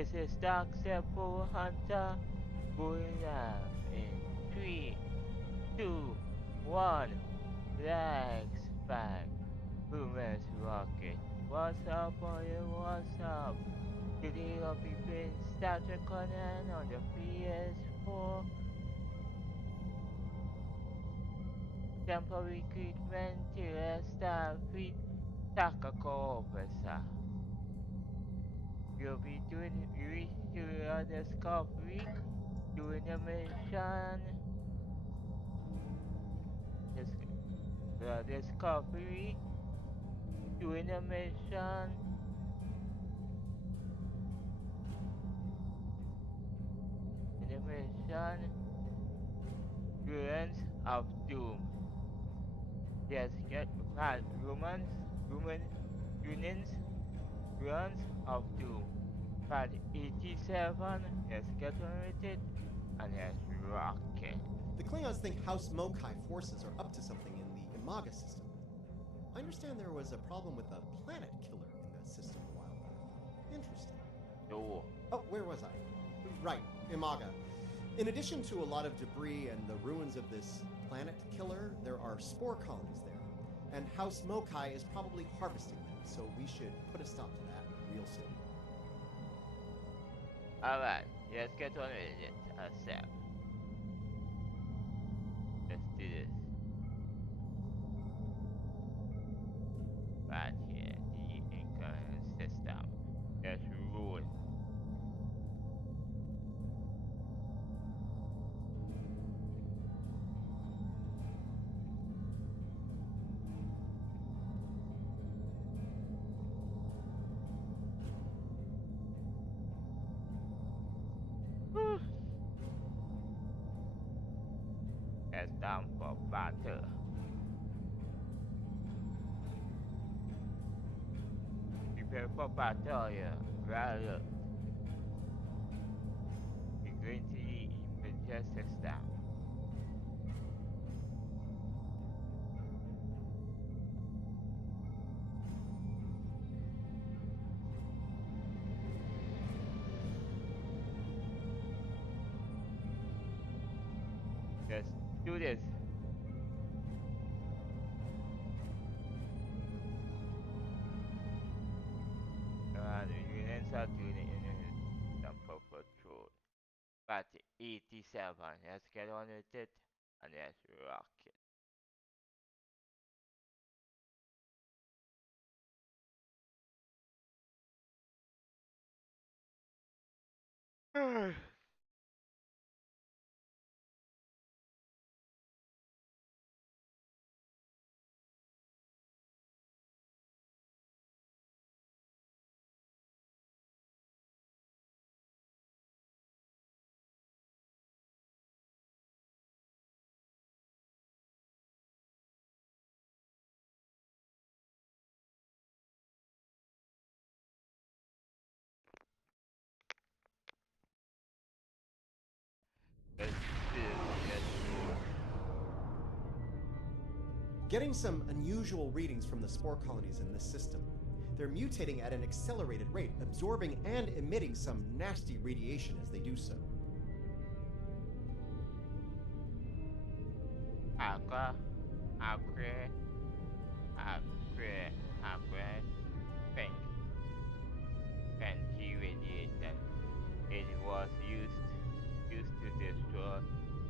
This is Dark Temple Hunter going up in 3, 2, 1. Flags back. Boomers rocket. What's up, boy? What's up? Today I'll be playing startrek Conan on the ps4. Temporal recruitment to a starfleet tactical officer. You'll be doing reach to the Starfleet doing a mission. The Starfleet doing a mission. In the mission, Ruins of Doom. Yes, get Ruins of Doom. Part 87, let's get on with it, and let's rock it. The Klingons think House Mokai forces are up to something in the Imaga system. I understand there was a problem with a planet killer in that system a while back. Interesting. No. Oh, where was I? Right, Imaga. In addition to a lot of debris and the ruins of this planet killer, there are spore colonies there. And House Mokai is probably harvesting them, so we should put a stop to that real soon. Alright, let's get on with it ourselves. Let's do this. Right here, the incoming system. Let's roll. It's time for battle. Prepare for battle here. Right. We're going to the emergency system. Let's do this. The units are doing it in sample patrol. But 87, let's get on with it and let's rock it. Let's do this. Let's roll. Getting some unusual readings from the spore colonies in this system. They're mutating at an accelerated rate, absorbing and emitting some nasty radiation as they do so. Aqua, aqua, aqua, aqua, pink, fancy radiation. It was used to destroy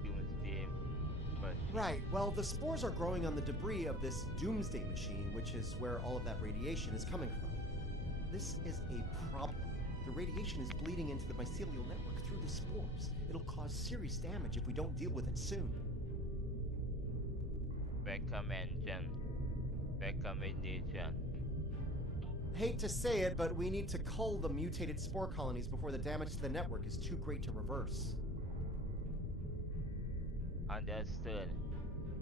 doomsday machine. Right, well, the spores are growing on the debris of this doomsday machine, which is where all of that radiation is coming from. This is a problem. The radiation is bleeding into the mycelial network through the spores. It'll cause serious damage if we don't deal with it soon. Recommendation. Hate to say it, but we need to cull the mutated spore colonies before the damage to the network is too great to reverse. Understood.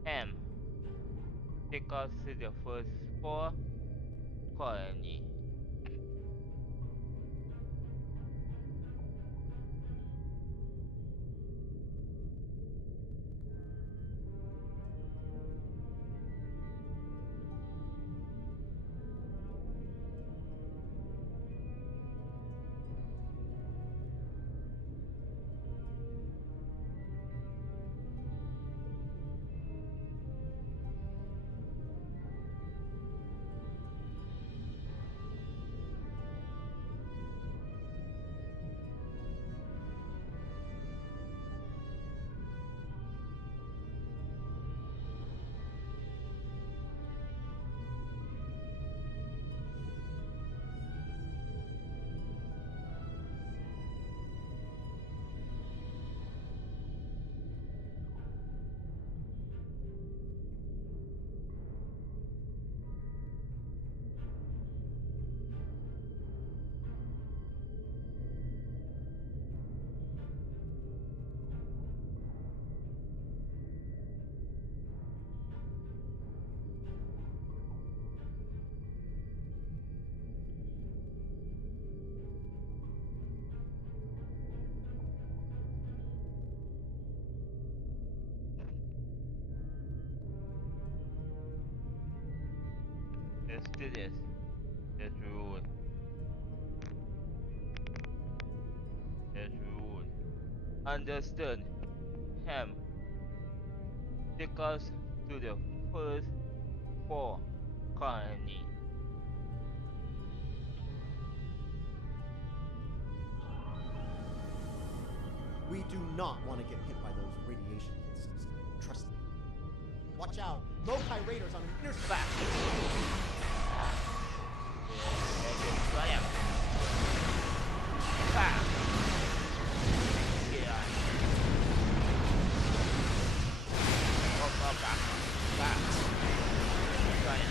M. Take us to the first spore colony. Let's do this. Let's rule. Let's rule. Understood. Ham. Take us to the first 4 colony. We do not want to get hit by those radiation pulses. Trust me. Watch out! Mokai raiders on an intercept! Back! Back! Back! Yeah. Oh, back! Back! Fire!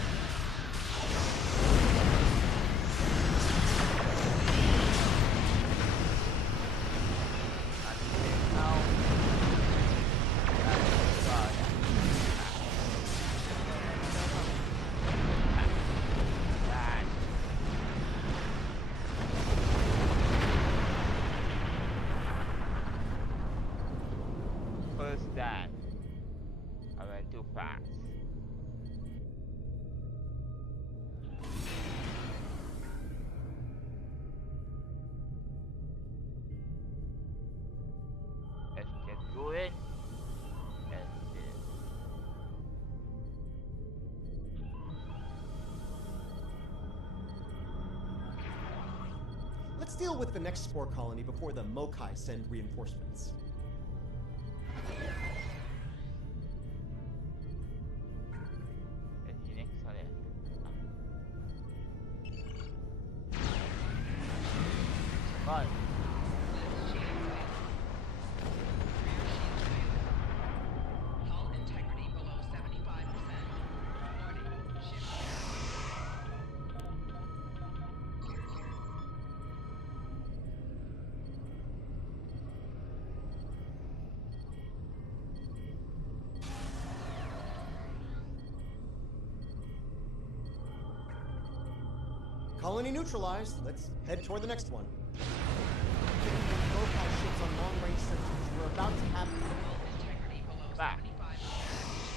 First that I went too fast. Let's get going. Let's do it. Let's deal with the next spore colony before the Mokai send reinforcements. Let's see next on it. Right. Hull integrity below 75%. Warning, ship. Colony neutralized. Let's head toward the next one. Mokai ships on long-range sensors. We're about to have... Hull integrity below Back. 75%.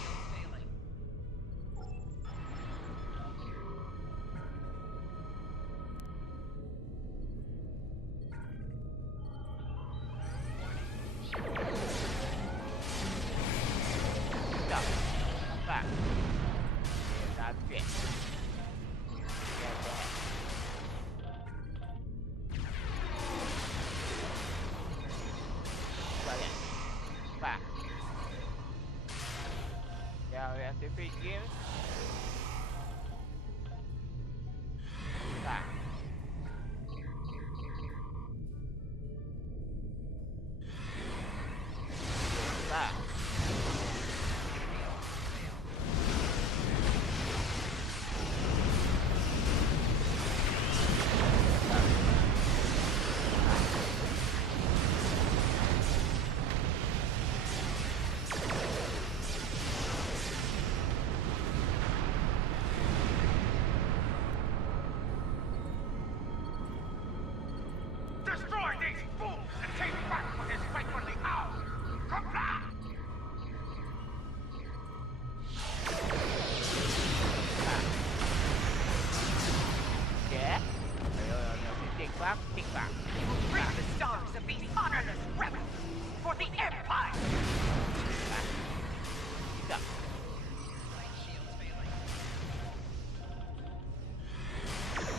Shields failing. Stop. Back. Yeah, that's it. Get that. Brilliant. Back. Now we have to begin. Back. Back. Destroy these fools and take back what is rightfully ours! Comply! Yeah? Take back, take back. Free the stars of these honorless rebels for the Empire! Stop. Shields failing.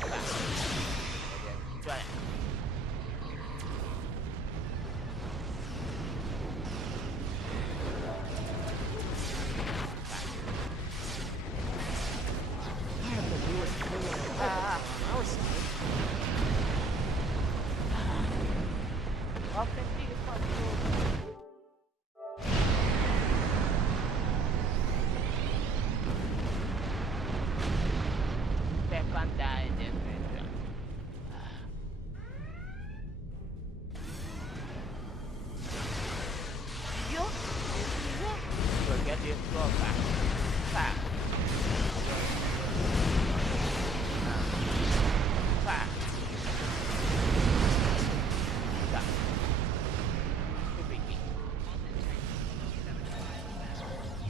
Back. Try it. I have the newest payload on our side. Offensive control. Second die defense. You? We'll get this floor back. Back. Back. Stop. Stupid thing.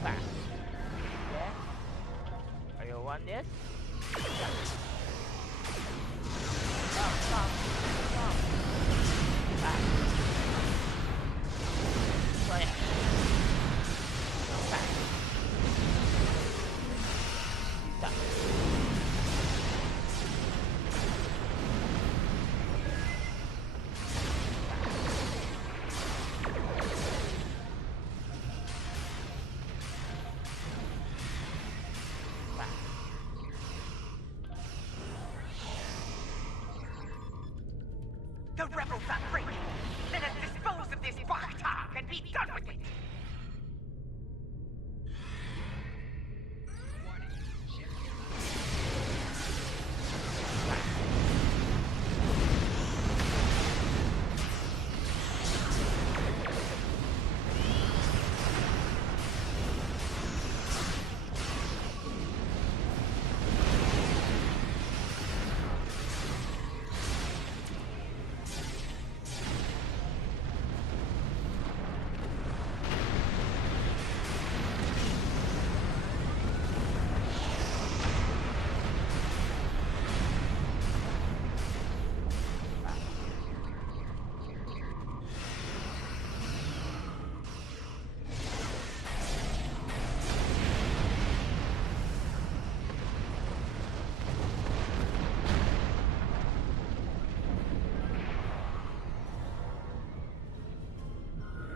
Back. Yeah? Are you want this? done with it! Warning. Ship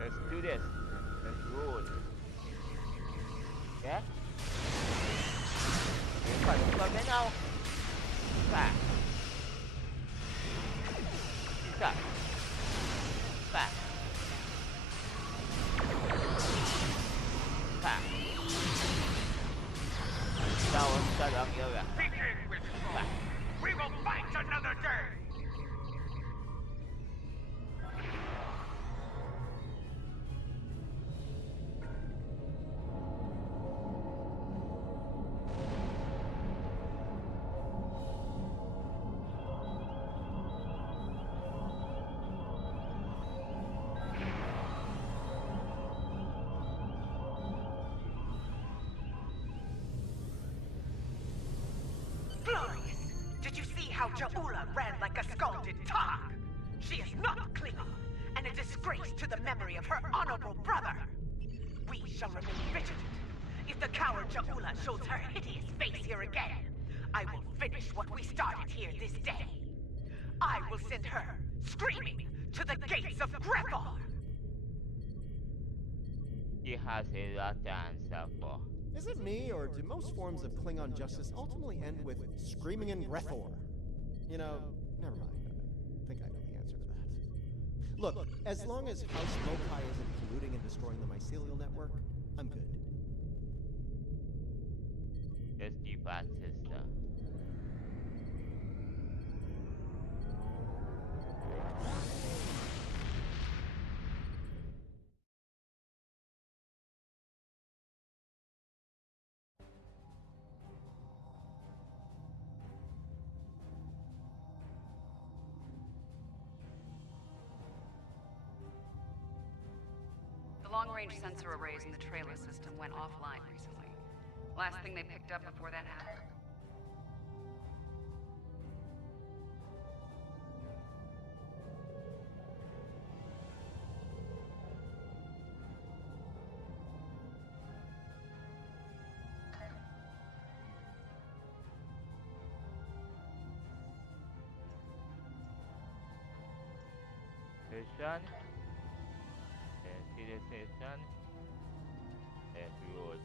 Let's do this. Let's roll. Yeah? Phải đồng tâm với nhau. Xả. Xả. Xả. Xả. Đâu sao được nhiều kìa. Begin with wrong. We will fight another day! Glorious! Did you see how Julla ran like a scalded dog? She is not Klingon, and a disgrace to the memory of her honorable brother. We shall remain vigilant. If the coward Julla shows her hideous face here again, I will finish what we started here this day. I will send her, screaming, to the gates of Grethor! He has a lot to answer for. Is it me, or do most forms of Klingon justice ultimately end with screaming in Grethor? You know, never mind. I think I know the answer to that. Look, as long as House Mokai isn't polluting and destroying the mycelial network, I'm good. Let's deflect system. The long-range sensor arrays in the trailer system went offline recently. Last thing they picked up before that happened. Station. See the station. Let's roll.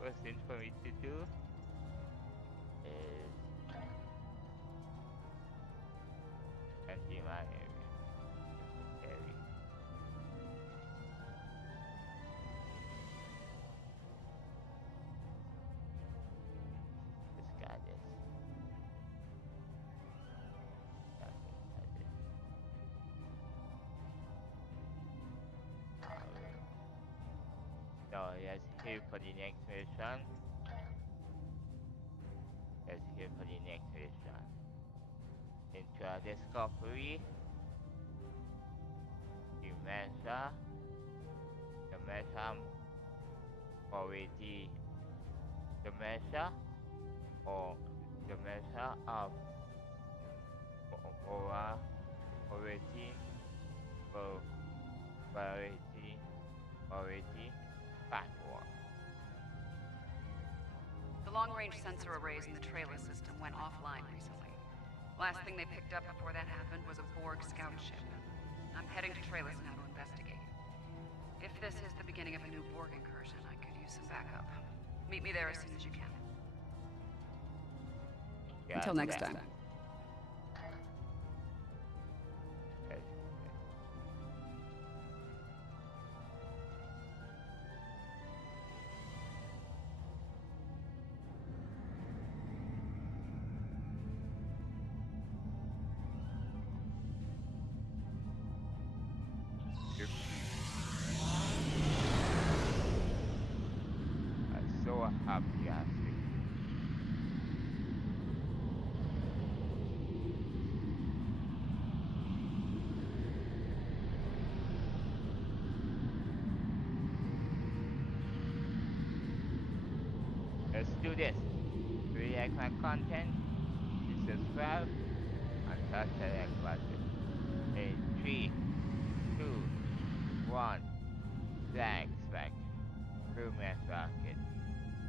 First thing for me to do is empty my area. Discard this. So let's here for the next mission. Let's here for the next mission. Into a discovery. Dementia. Dementia. Already. Dementia. Or dementia of Aura. Already. Already. Backward. The long-range sensor arrays in the trailer system went offline recently. Last thing they picked up before that happened was a Borg scout ship. I'm heading to trailers now to investigate. If this is the beginning of a new Borg incursion, I could use some backup. Meet me there as soon as you can. Until next time. Let's do this. Do you like my content? Subscribe and touch the like button. In 3, 2, 1, flag strike. Movement rocket.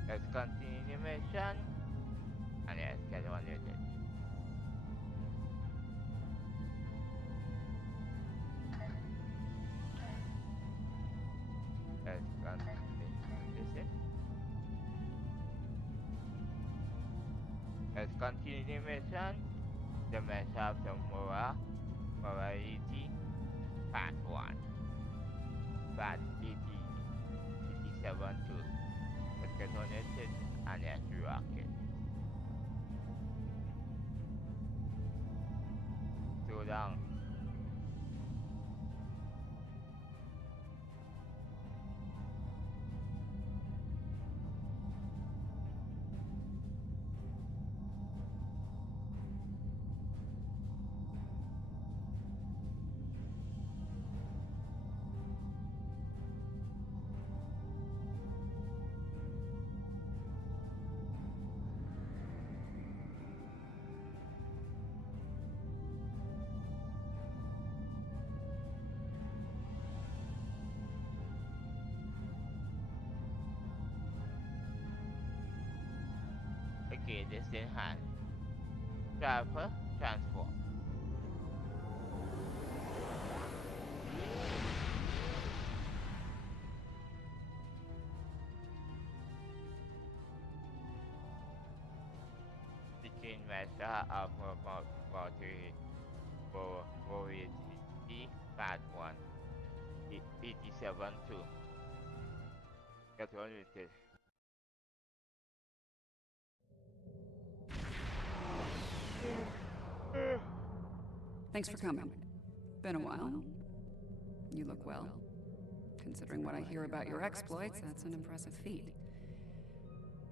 Let's continue the mission and let's get on with it. Let's continue. Is it? Let's continue the mission. The mission of the morality, part 1. Part 87 2. Let's get on with it and let's rock it. So long. Okay, this in hand. Travel, transform. Between Master of Mobility, part 1, 87 2. Get on with it. Thanks for coming. Been a while. You look well. Considering what I hear about your exploits, that's an impressive feat.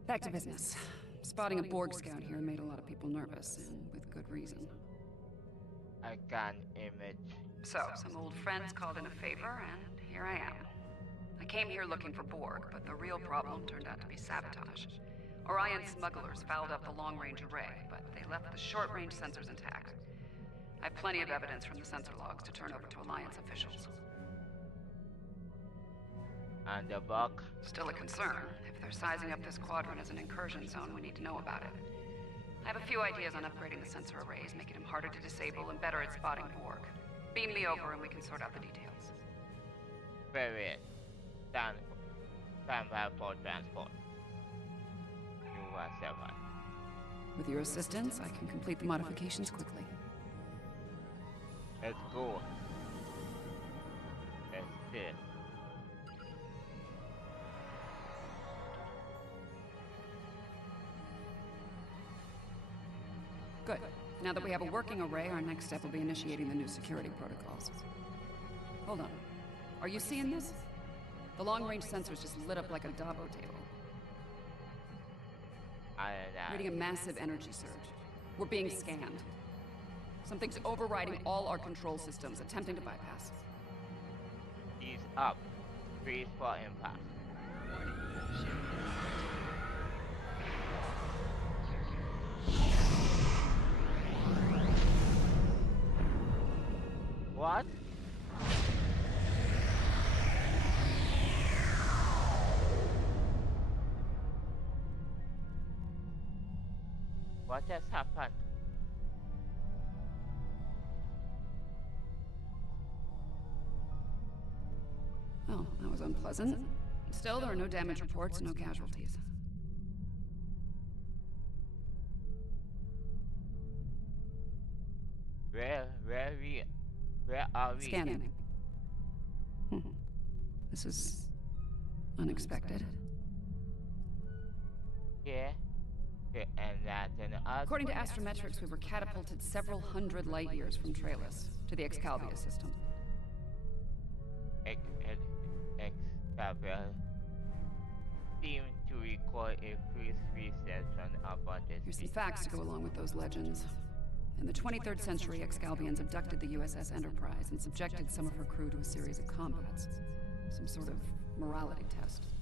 Back to business. Spotting a Borg scout here made a lot of people nervous, and with good reason. I can image. So, some old friends called in a favor, and here I am. I came here looking for Borg, but the real problem turned out to be sabotage. Orion smugglers fouled up the long-range array, but they left the short-range sensors intact. I have plenty of evidence from the sensor logs to turn over to Alliance officials. And the buck? Still a concern. If they're sizing up this quadrant as an incursion zone, we need to know about it. I have a few ideas on upgrading the sensor arrays, making them harder to disable and better at spotting Borg. Beam me over and we can sort out the details. Very Stand by for transport. You are 7. With your assistance, I can complete the modifications quickly. Let's go. Let's this. Good. Now that we have a working array, our next step will be initiating the new security protocols. Hold on. Are you seeing this? The long-range sensors just lit up like a Dabo table. Reading a massive energy surge. We're being scanned. Something's overriding all our control systems, attempting to bypass. Ease up. Freeze for impact. What? What has happened? Oh, that was unpleasant. Still, there are no damage reports, no casualties. Where are we? Scanning. This is unexpected. Yeah. And that and us. According to astrometrics, we were catapulted several hundred light years from Trailus to the Excalibur system. Excalibur seem to recall a freeze reset from abundance. Here's some facts to go along with those legends. In the 23rd century, Excalbians abducted the USS Enterprise and subjected some of her crew to a series of combats. Some sort of morality test.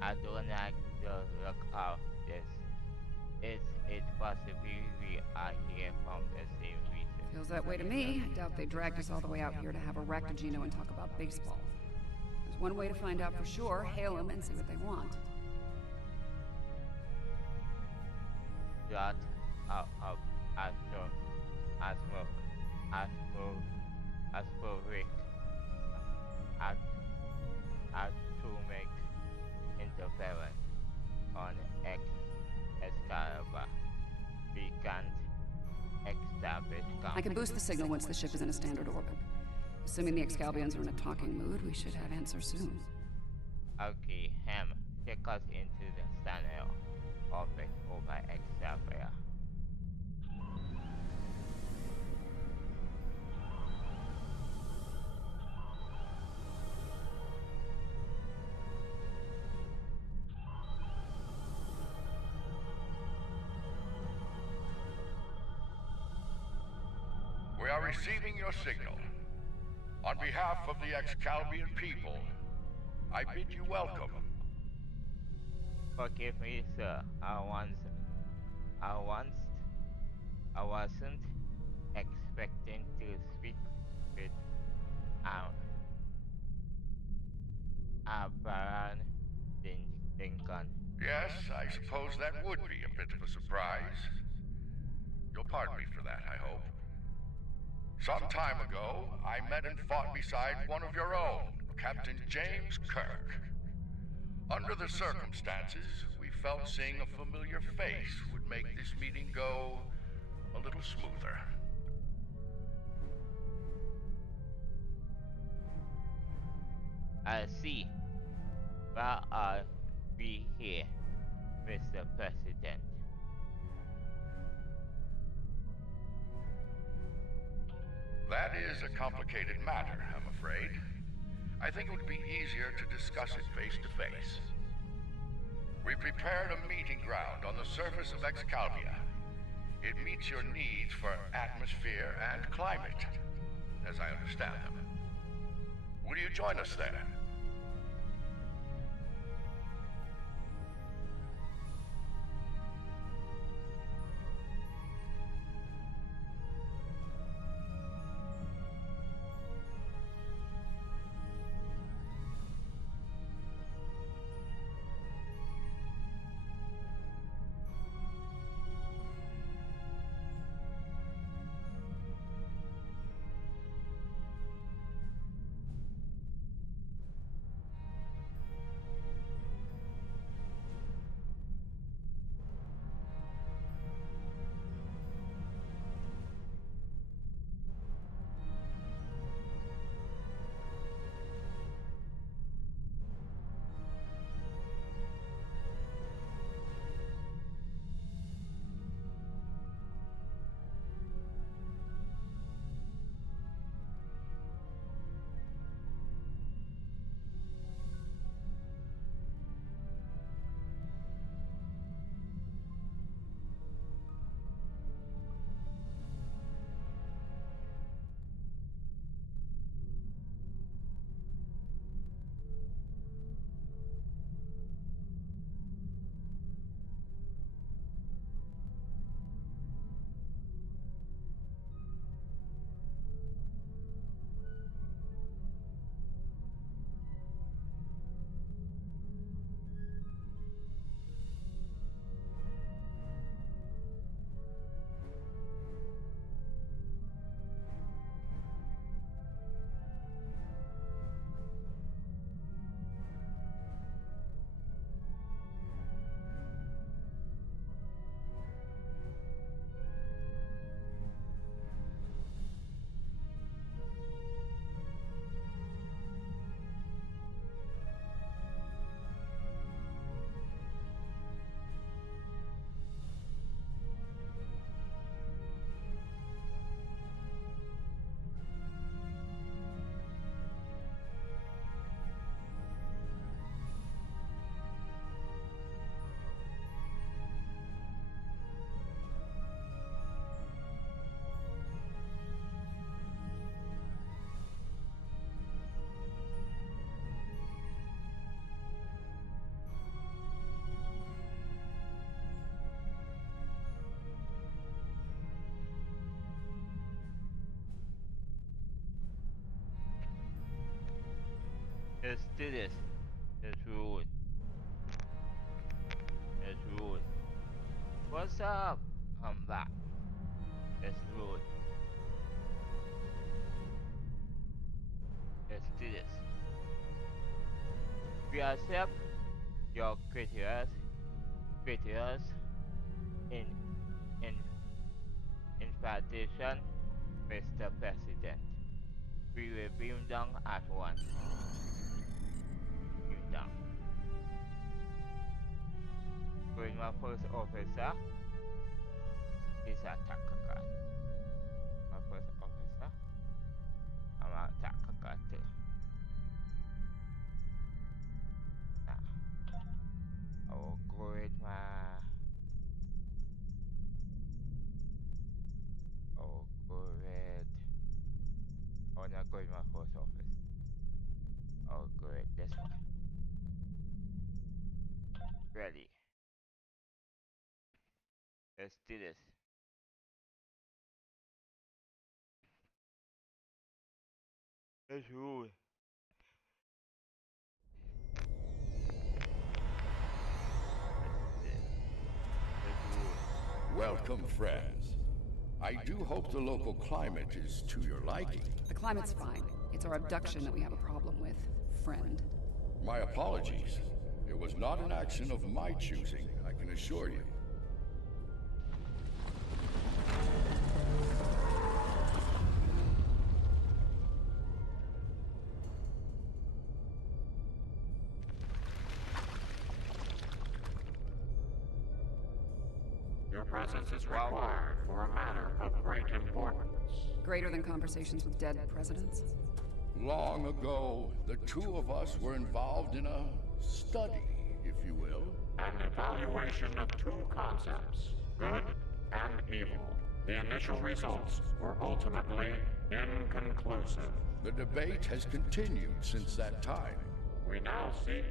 I don't like to look out this. It's possibly we are here from the same reason. Feels that way to me. I doubt they dragged us all the way out here to have a Raktajino and talk about baseball. There's one way to find out for sure. Hail them and see what they want. Lot of astro, astro, astro, asporic, atomic interference on Excalibur. We can't establish I can boost the signal once the ship is in a standard orbit. Assuming the Excalbians are in a talking mood, we should have answers soon. Okay, Ham, take us into the standard orbit over Excalibur. We are receiving your signal. On behalf of the Excalbian people, I bid you welcome. Forgive me, sir. I wasn't expecting to speak with Baron Lincoln. Yes, I suppose that would be a bit of a surprise. You'll pardon me for that, I hope. Some time ago, I met and fought beside one of your own, Captain James Kirk. Under the circumstances, we felt seeing a familiar face would make this meeting go a little smoother. I see. Why are we here, Mr. President? That is a complicated matter, I'm afraid. I think it would be easier to discuss it face to face. We prepared a meeting ground on the surface of Excalibur. It meets your needs for atmosphere and climate, as I understand them. Will you join us there? Let's do this. Let's roll. Let's roll. What's up? I'm back. Let's roll. Let's do this. We accept your criticism in in invitation, Mr. President. We will beam down at once. Beam down. Going my first officer is attack card. My first officer, I'm an attack card too. Now, I will go with my. Oh, go with. I wanna go with my first office. I'll go with this one. Ready. Let's do this. Let's roll. Welcome, friends. I do hope the local climate is to your liking. The climate's fine. It's our abduction that we have a problem with, friend. My apologies. It was not an action of my choosing, I can assure you. Your presence is required for a matter of great importance. Greater than conversations with dead presidents? Long ago, the two of us were involved in a study, if you will. An evaluation of two concepts, good and evil. The initial results were ultimately inconclusive. The debate has continued since that time. We now seek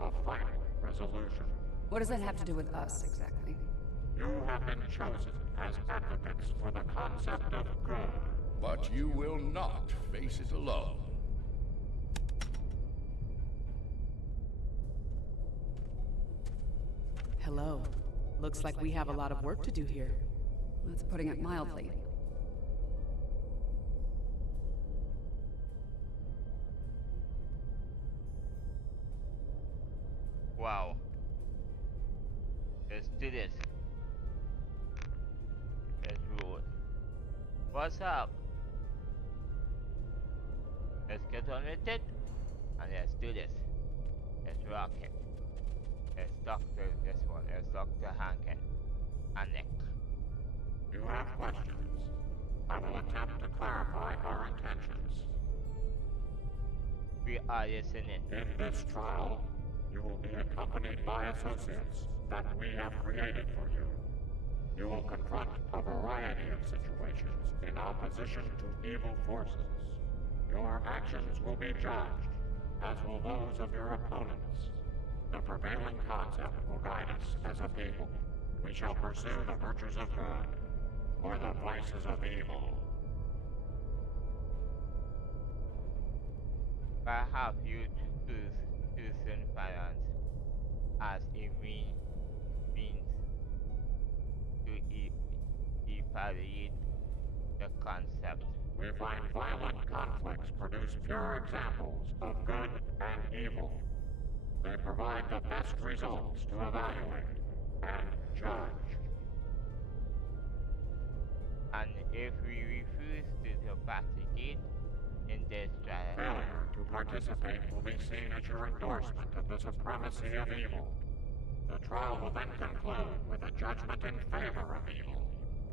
a final resolution. What does that have to do with us, exactly? You have been chosen as advocates for the concept of good. But you will not face it alone. Hello. Looks like we have a lot of work to do here. That's putting it mildly. Wow. Let's do this. Let's roll. What's up? Let's get on with it. And let's do this. Let's rock it. Let's doctor this one. Let's doctor Hankin. And Nick. You have questions. I will attempt to clarify our intentions. We are listening. In this trial, you will be accompanied by associates that we have created for you. You will confront a variety of situations in opposition to evil forces. Your actions will be judged, as will those of your opponents. The prevailing concept will guide us as a people. We shall pursue the virtues of good, or the vices of evil. Perhaps you choose violence as a means to evaluate the concept. We find violent conflicts produce pure examples of good and evil. They provide the best results to evaluate and judge. And if we refuse to participate in this trial, Failure to participate will be seen as your endorsement of the supremacy of evil. The trial will then conclude with a judgment in favor of evil,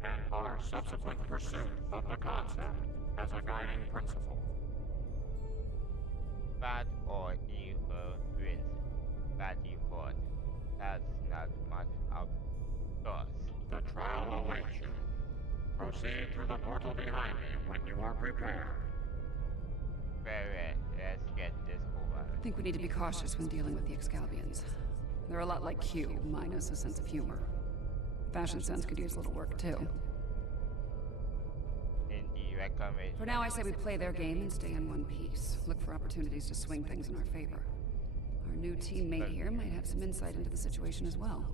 and our subsequent pursuit of the concept as a guiding principle. bad or evil wins by default. That's not much of us. The trial awaits you. Proceed through the portal behind me when you are prepared. Very well, let's get this over. I think we need to be cautious when dealing with the Excalbians. They're a lot like Q, minus a sense of humor. Fashion sense could use a little work, too. Indirect information. For now, I say we play their game and stay in one piece. Look for opportunities to swing things in our favor. Our new teammate here might have some insight into the situation as well.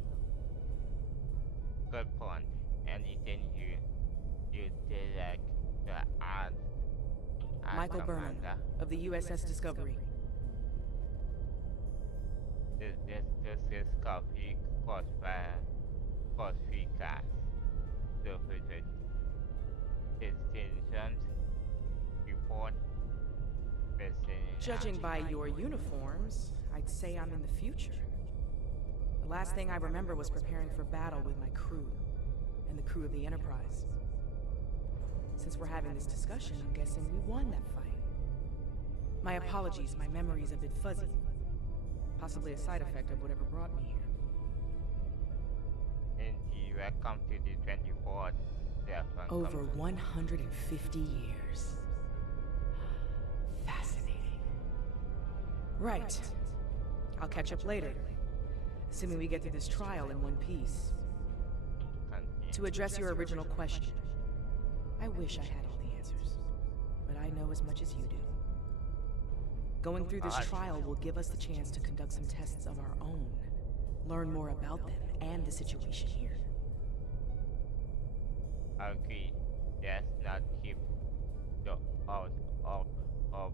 Good point. Anything you direct to add Michael Burnham, Commander? of the USS Discovery. This is coffee coffee gas. Surface distinctions report missing. Judging by your uniforms, I'd say I'm in the future. The last thing I remember was preparing for battle with my crew, and the crew of the Enterprise. Since we're having this discussion, I'm guessing we won that fight. My apologies, my memory's a bit fuzzy. Possibly a side effect of whatever brought me here. Indeed, welcome to the 24th. Over 150 years. Fascinating. Right. I'll catch up later. Assuming we get through this trial in one piece. To address your original question, I wish I had all the answers, but I know as much as you do. Going through this trial will give us the chance to conduct some tests of our own, learn more about them and the situation here. Agree. Let's not keep the out of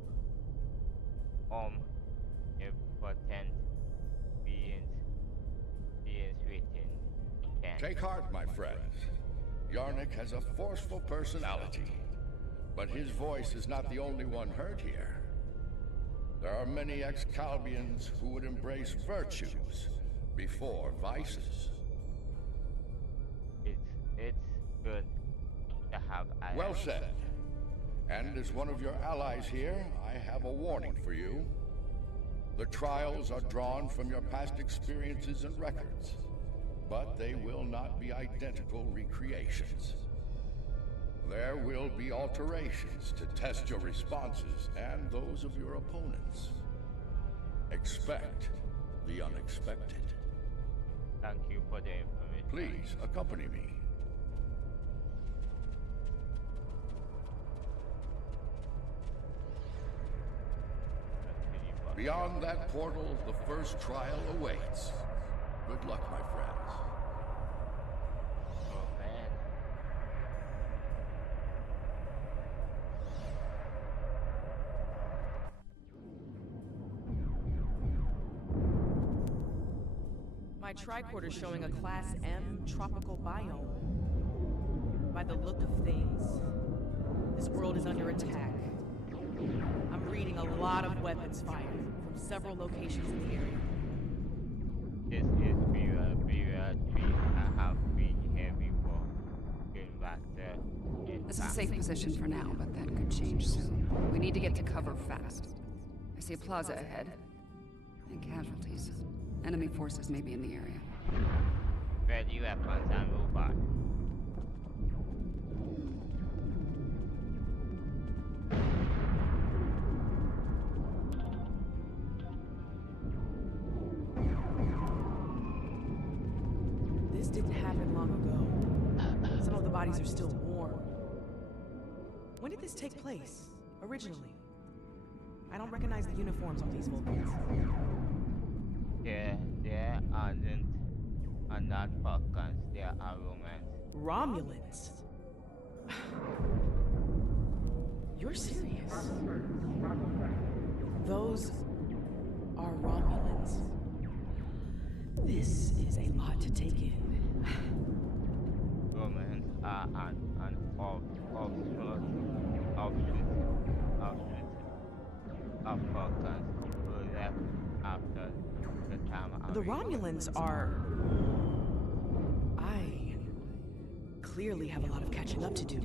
important beings written. Take heart, my friends. Yarnik has a forceful personality, but his voice is not the only one heard here. There are many ex-Calbians who would embrace virtues before vices. It's good to have allies. Well said. And as one of your allies here, I have a warning for you. The trials are drawn from your past experiences and records, but they will not be identical recreations. There will be alterations to test your responses and those of your opponents. Expect the unexpected. Thank you for the information. Please, accompany me. Beyond that portal, the first trial awaits. Good luck, my friends. Oh man. My tricorder's showing a Class M tropical biome. By the look of things, this world is under attack. I'm reading a lot of weapons fire from several locations in the area. This is period 3. I have been here before. Get back there. This is a safe position for now, but that could change soon. We need to get to cover fast. I see a plaza ahead. And casualties. Enemy forces may be in the area. Ready weapons and robot. This didn't happen long ago. Some of the bodies are still warm. When did this take place, originally? I don't recognize the uniforms on these Vulcans. There are not Falcons, there are Romans. Romulans? You're serious? Those are Romulans. This is a lot to take in. Romans are an offshoot of Falcons who left after the time of The Romulans are... I clearly have a lot of catching up to do.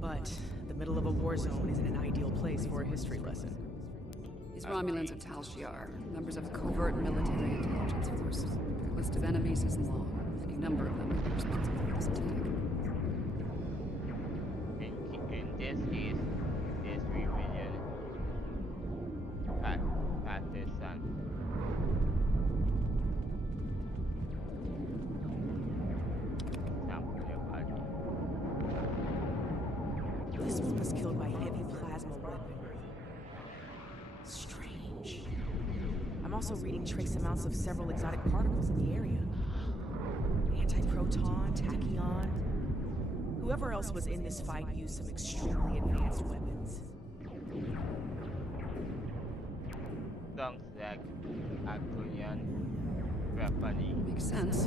But the middle of a war zone isn't an ideal place for a history lesson. These Romulans are Tal-Shiar, members of a covert military intelligence force. Their list of enemies is long. Any number of them may be responsible for this attack. In this case, this reunion partisan. also reading trace amounts of several exotic particles in the area. Antiproton, tachyon. Whoever else was in this fight used some extremely advanced weapons. ต้องแสกอาคุยันแบบนี้ Makes sense.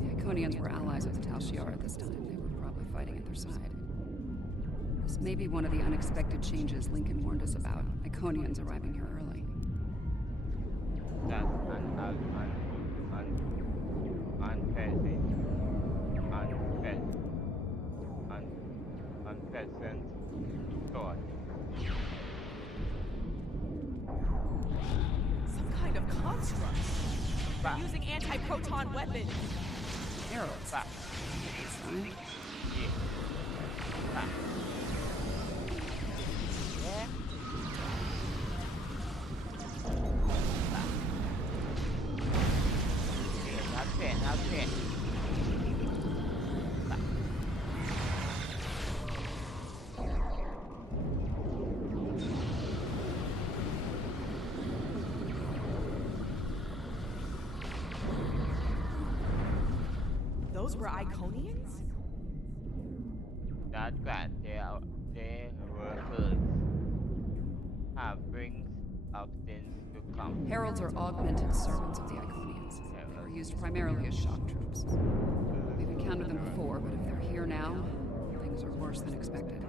The Iconians were allies of the tacial at this time. They were probably fighting at their side. This may be one of the unexpected changes Lincoln warned us about. Iconians arriving here early. That's unpleasant thought. Some kind of construct. They're using anti-proton weapons. Heralds. Back. Sign. Yeah. Back. Yeah. Back. Yeah, that's it, that's it. Back. Those were Iconians? That's right, they were hers. Have brings of things to come. Heralds are augmented servants of the Iconians. They were used primarily as shock troops. We've encountered them before, but if they're here now, things are worse than expected.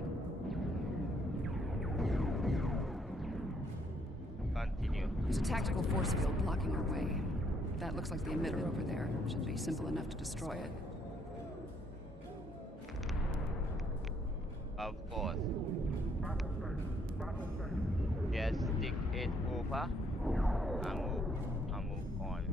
Continue. There's a tactical force field blocking our way. That looks like the emitter over there. Should be simple enough to destroy it. Of course. Just stick it over and move on.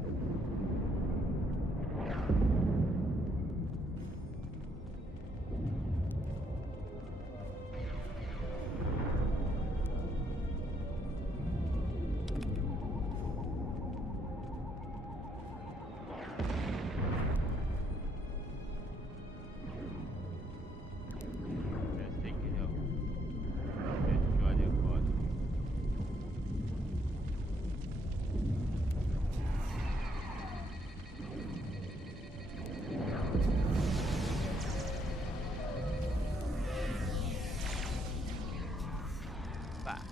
Let's take it up. Destroy the force. Back.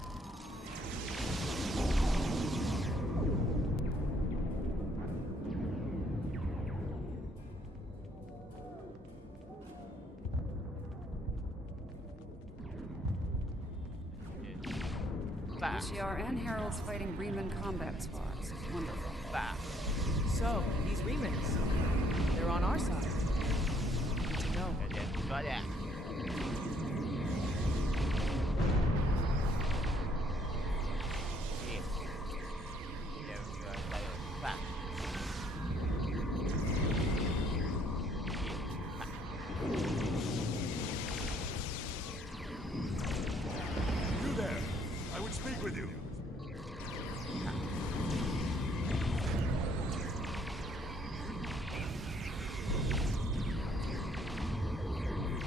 Back. Tacial and Heralds fighting Reman combat squads. Wonderful. Back. So, these Remans, they're on our side. Good to know. Destroy that. Yeah. Yeah, you are silent. Back. You there! I would speak with you.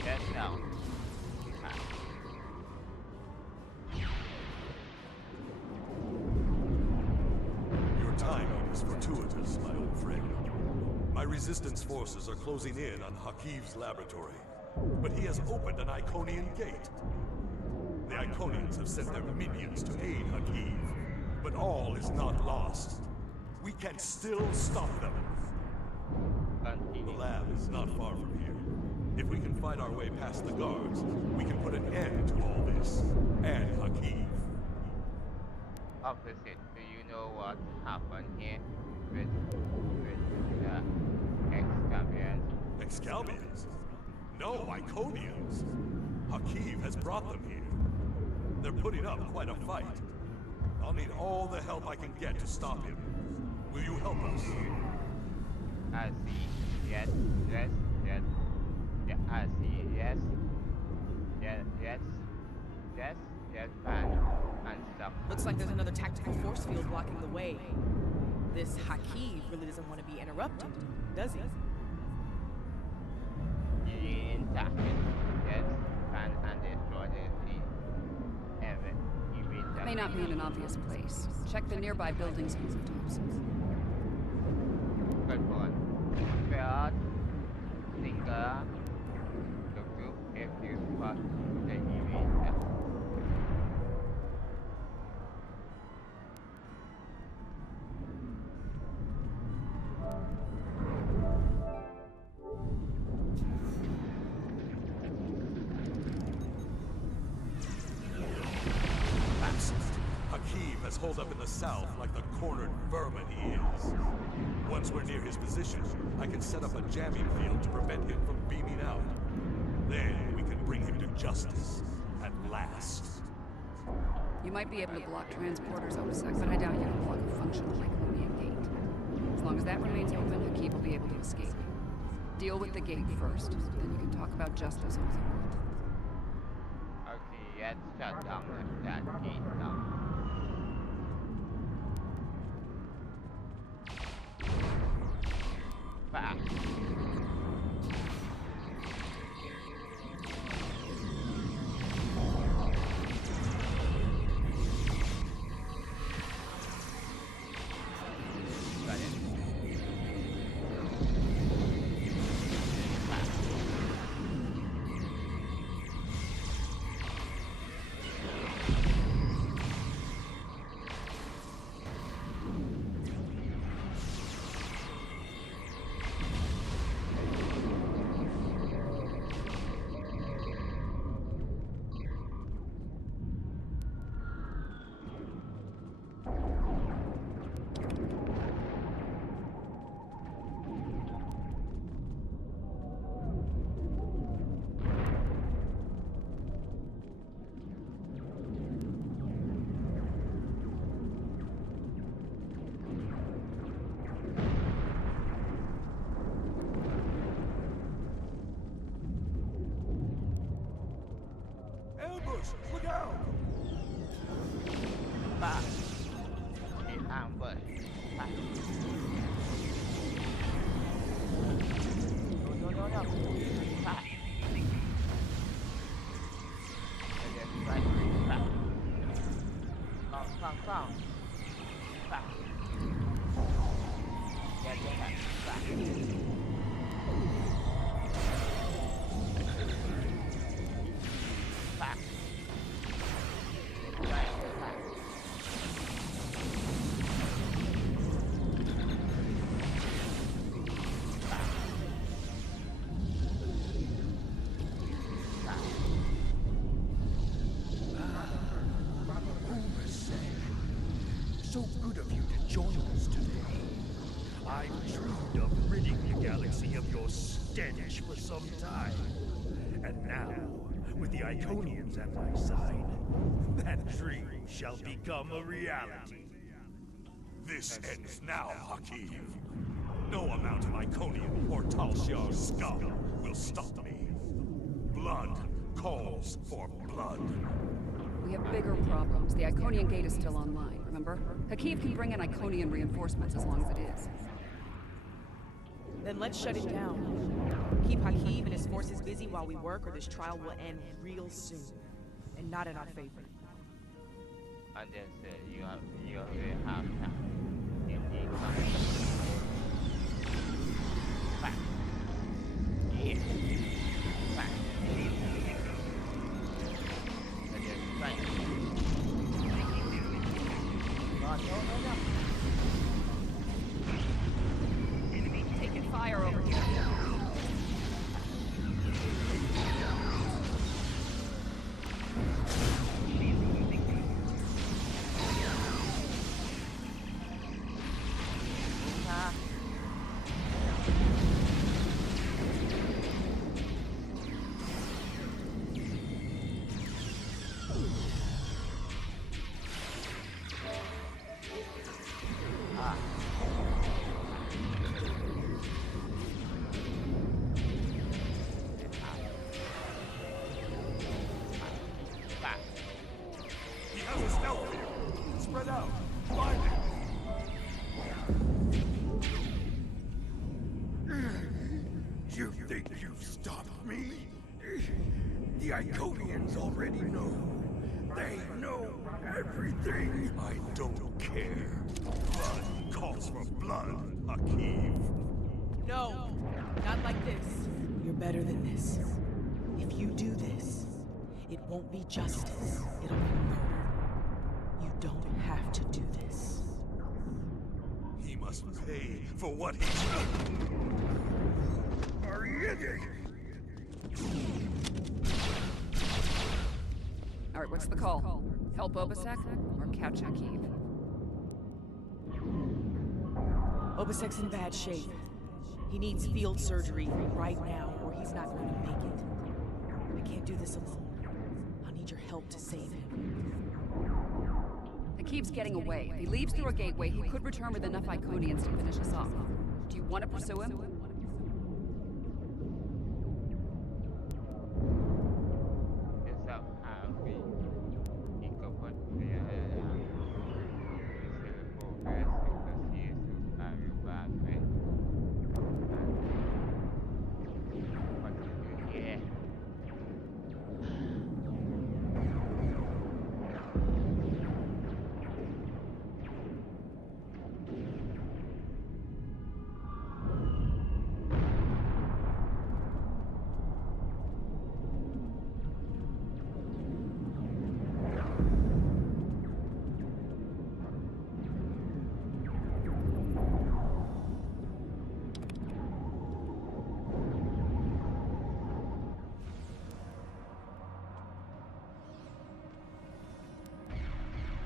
Yes, no. Your timing is fortuitous, my old friend. My resistance forces are closing in on Hakiv's laboratory, but he has opened an Iconian gate. The Iconians have sent their minions to aid Hakiv, but all is not lost. We can still stop them. The Continue. lab is not far from here. If we can fight our way past the guards, we can put an end to all this, and Hakiv. Opposite. Do you know what happened here with the Excavians? Excalbians? No, Iconians. Hakiv has brought them here. They're putting up quite a fight. I'll need all the help I can get to stop him. Will you help us? I see. Yes, yes, yes. Yeah, I see. Yes. Yes, yes. Yes, yes, and stuff. Looks like there's another tactical force field blocking the way. This Hakiv really doesn't want to be interrupted, does he? Intact. Yes, and destroy the event. May not be in an obvious place. Check the nearby buildings and rooftops. Good one. Squad, single, the group if you pass the event. Hakim has holed up in the south like the cornered vermin he is. Once we're near his position, I can set up a jamming field to prevent him from beaming out. Then we can bring him to justice, at last. You might be able to block transporters, OSEC, but I doubt you can block a functional Iconian gate. As long as that remains open, Hakim will be able to escape. Deal with the gate first, then you can talk about justice on the world. Okay, let's shut down that gate now. Back. Ambush! Look out! Back. In ambush. Back. No. Back. And then right. Back. Come. Back. Get back. Back. So good of you to join us today. I've dreamed of ridding the galaxy of your stench for some time. And now, with the Iconians at my side, that dream shall become a reality. This ends now, Hakim. No amount of Iconian or Talshar's scum will stop me. Blood calls for blood. We have bigger problems. The Iconian gate is still online, remember? Hakim can bring in Iconian reinforcements as long as it is. Then let's shut it down. Keep Hakim and his forces busy while we work, or this trial will end real soon. And not in our favor. Understood. You will have time. Indeed. Back. Yeah. Back. And then right. No. Enemy taking fire over here. He has a stealth field. Spread out. Find him. You think you've stopped me? The Iconians already know. They know everything. I don't care. Blood calls for blood, Hakiv. No, not like this. You're better than this. If you do this, it won't be justice. It'll be murder. You don't have to do this. He must pay for what he's done. Alright, what's the call? Help Obasek or catch Hakiv? Obasek's in bad shape. He needs field surgery right now, or he's not going to make it. I can't do this alone. I'll need your help to save him. Hakiv's getting away. If he leaves through a gateway, he could return with enough Iconians to finish us off. Do you want to pursue him?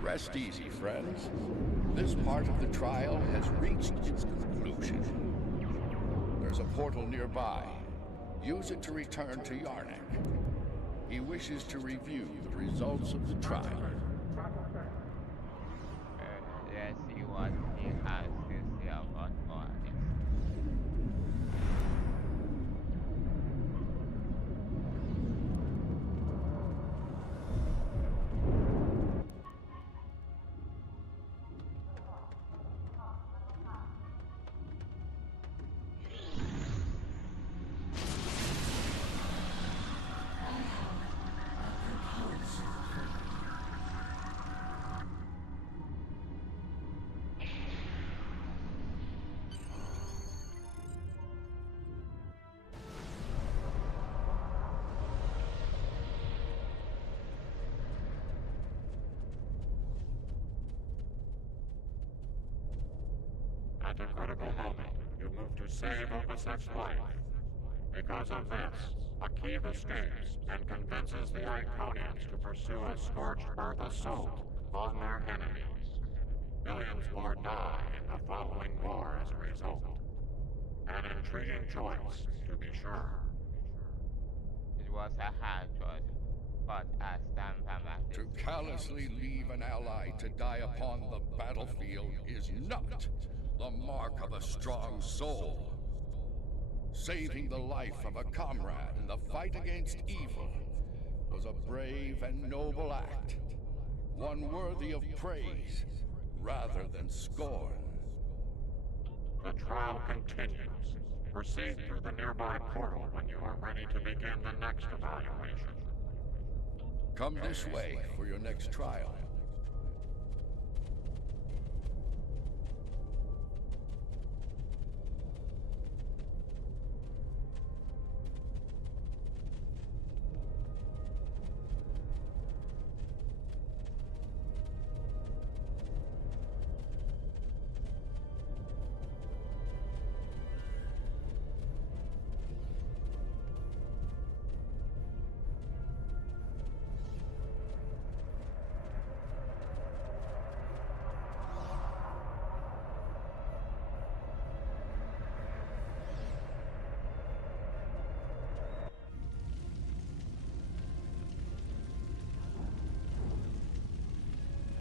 Rest easy, friends. This part of the trial has reached its conclusion. There's a portal nearby. Use it to return to Yarnak. He wishes to review the results of the trial. Let's see what he has to say about all this. At a critical moment, you move to save Obasek's life. Because of this, Hakiv escapes and convinces the Iconians to pursue a scorched earth assault on their enemies. Millions more die in the following war as a result. An intriguing choice, to be sure. It was a hard choice, but I stand by my To decision. callously leave an ally to die upon the battlefield is not the mark of a strong soul. Saving the life of a comrade in the fight against evil was a brave and noble act, one worthy of praise rather than scorn. The trial continues. Proceed through the nearby portal when you are ready to begin the next evaluation. Come this way for your next trial.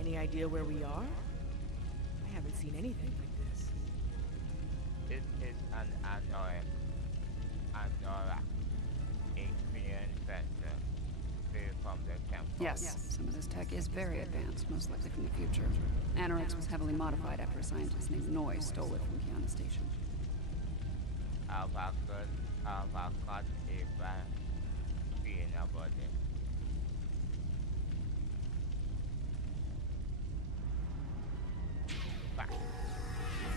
Any idea where we are? I haven't seen anything like this. It is an Andorra experience center built from the temple. Yes, some of this tech is very advanced, most likely from the future. Anorex was heavily modified after a scientist named Noy stole it from Kiana Station. Our God is being about it.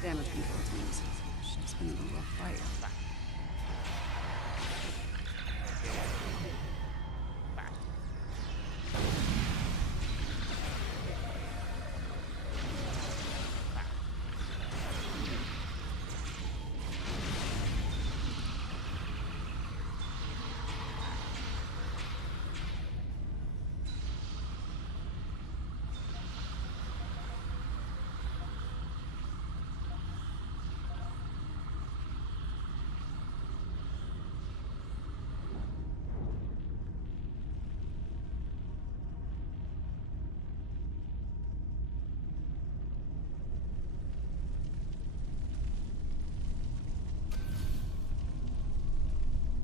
Damage control teams. Ship's been in a rough fight.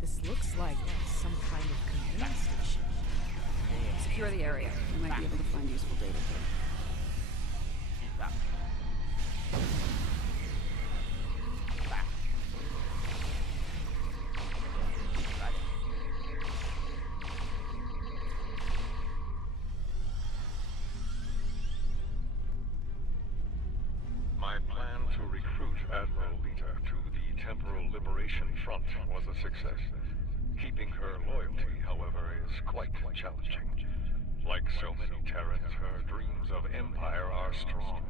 This looks like some kind of command station. Secure the area. We might be able to find useful data here. My plan to recruit Admiral Lita to the Temporal Liberation Front was a success. Keeping her loyalty, however, is quite challenging. Like so many Terrans, her dreams of empire are strong.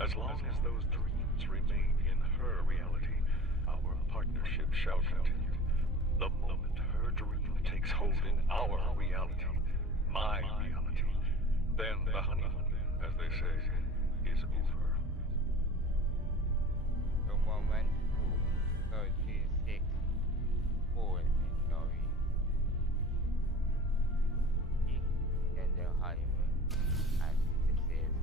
As long as those dreams remain in her reality, our partnership shall continue. The moment her dream takes hold in our reality, my reality, then the honeymoon, as they say, is over. The moment 36 4 enjoy it and the honeymoon and this is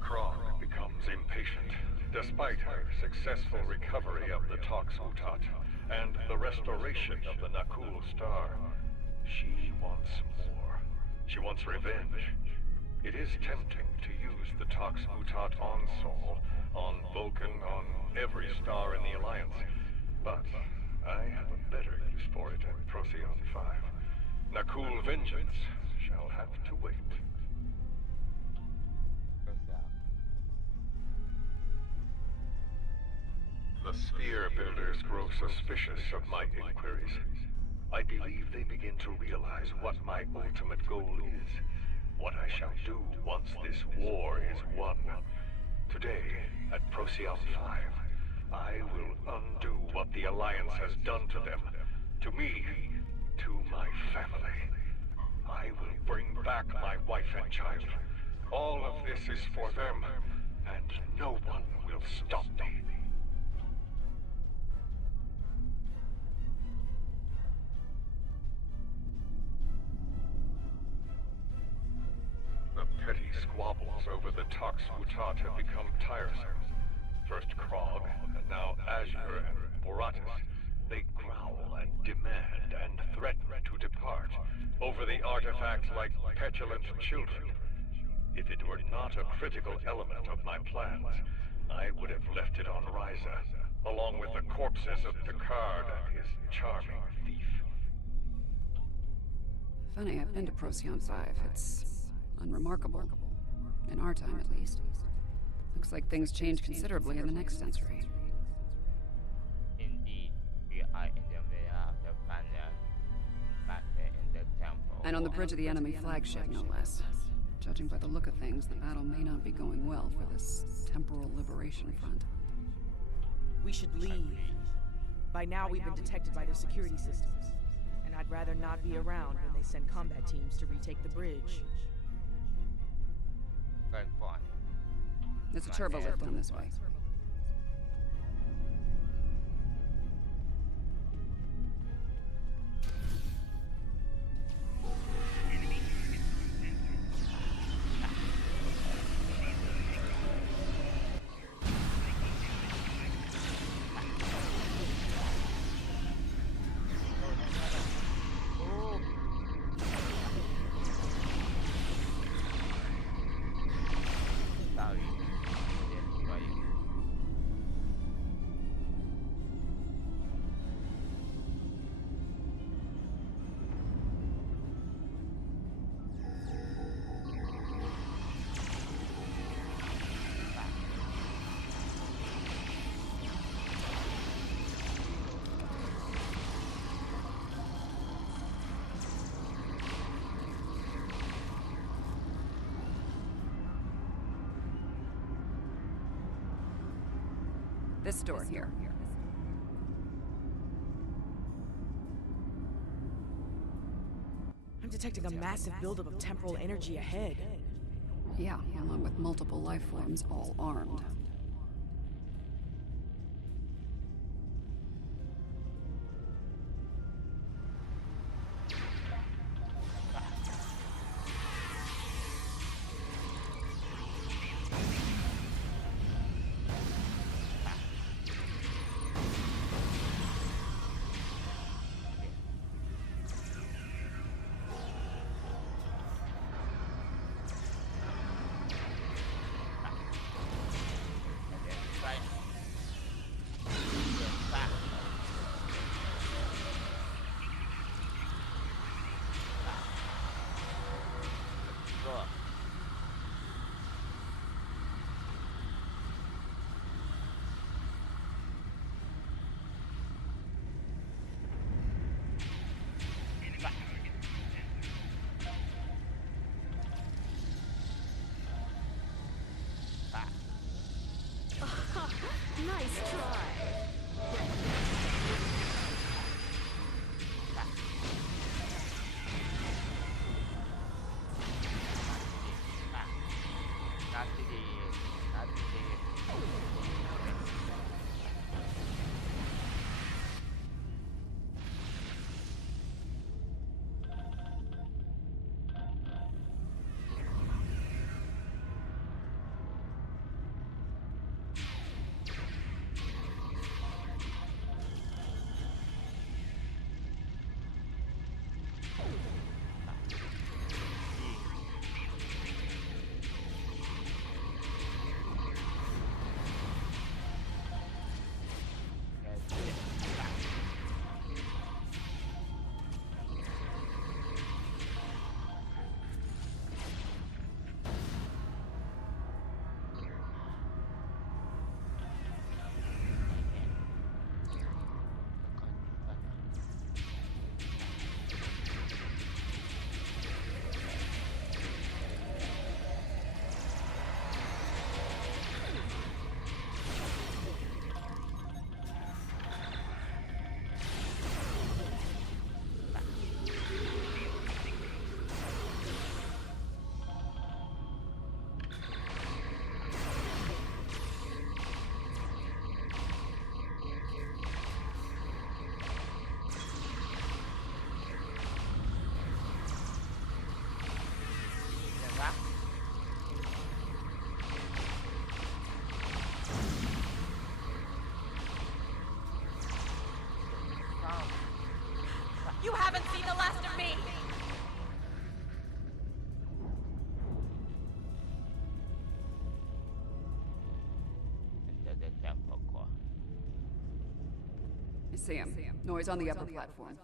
Krog becomes impatient. Despite her successful recovery of the Tox Utat and the restoration of the Nakul Star, she wants more. She wants revenge. It is tempting to use the Tox Utat on Sol, on Vulcan, on every star in the Alliance. But I have a better use for it at Procyon 5. Nakul vengeance shall have to wait. The Sphere Builders grow suspicious of my inquiries. I believe they begin to realize what my ultimate goal is. What I shall do once this war is won. Today, at Procyon 5, I will undo what the Alliance has done to them. To me, to my family. I will bring back my wife and child. All of this is for them, and no one will stop me. The petty squabbles over the Tox Utat have become tiresome. First Krog, and now Azure and Boratus. They growl and demand and threaten to depart over the artifact like petulant children. If it were not a critical element of my plans, I would have left it on Ryza, along with the corpses of Picard and his charming thief. Funny, I've been to Procyon 5. It's unremarkable. In our time, at least. Looks like things change considerably in the next century. Indeed, we are in the middle of the final battle in the temple. And on the bridge of the enemy flagship, no less. Judging by the look of things, the battle may not be going well for this Temporal Liberation Front. We should leave. By now we've been detected by their security systems. And I'd rather not be around when they send combat teams to retake the bridge. Good point. There's a turbo lift down this way. This door here. I'm detecting a massive buildup of temporal energy ahead. Yeah, along with multiple life forms, all armed. Nice try. You haven't seen the last of me! I see him. Noise on the upper platform.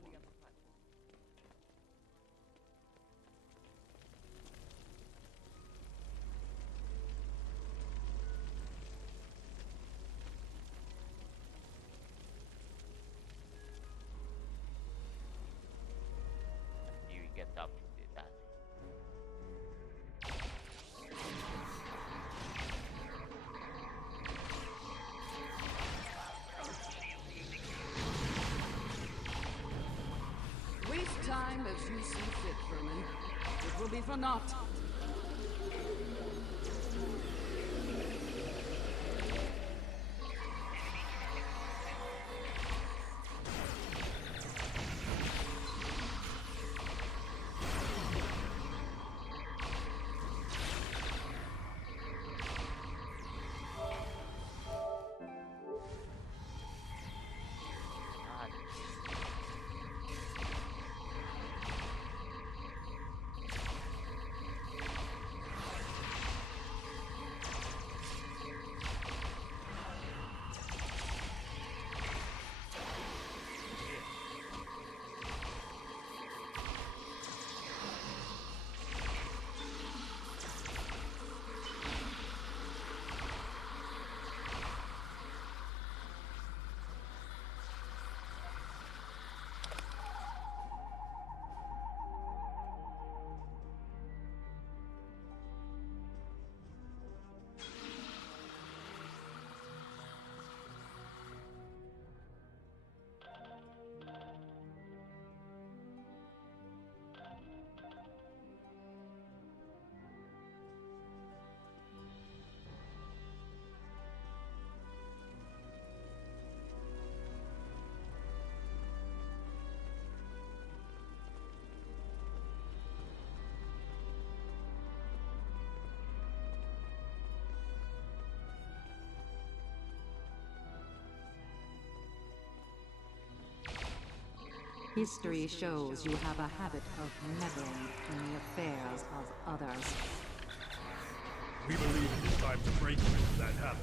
You get up to do that. Waste time as you see fit, Vermin. It will be for naught. History shows you have a habit of meddling in the affairs of others. We believe it is time to break with that habit.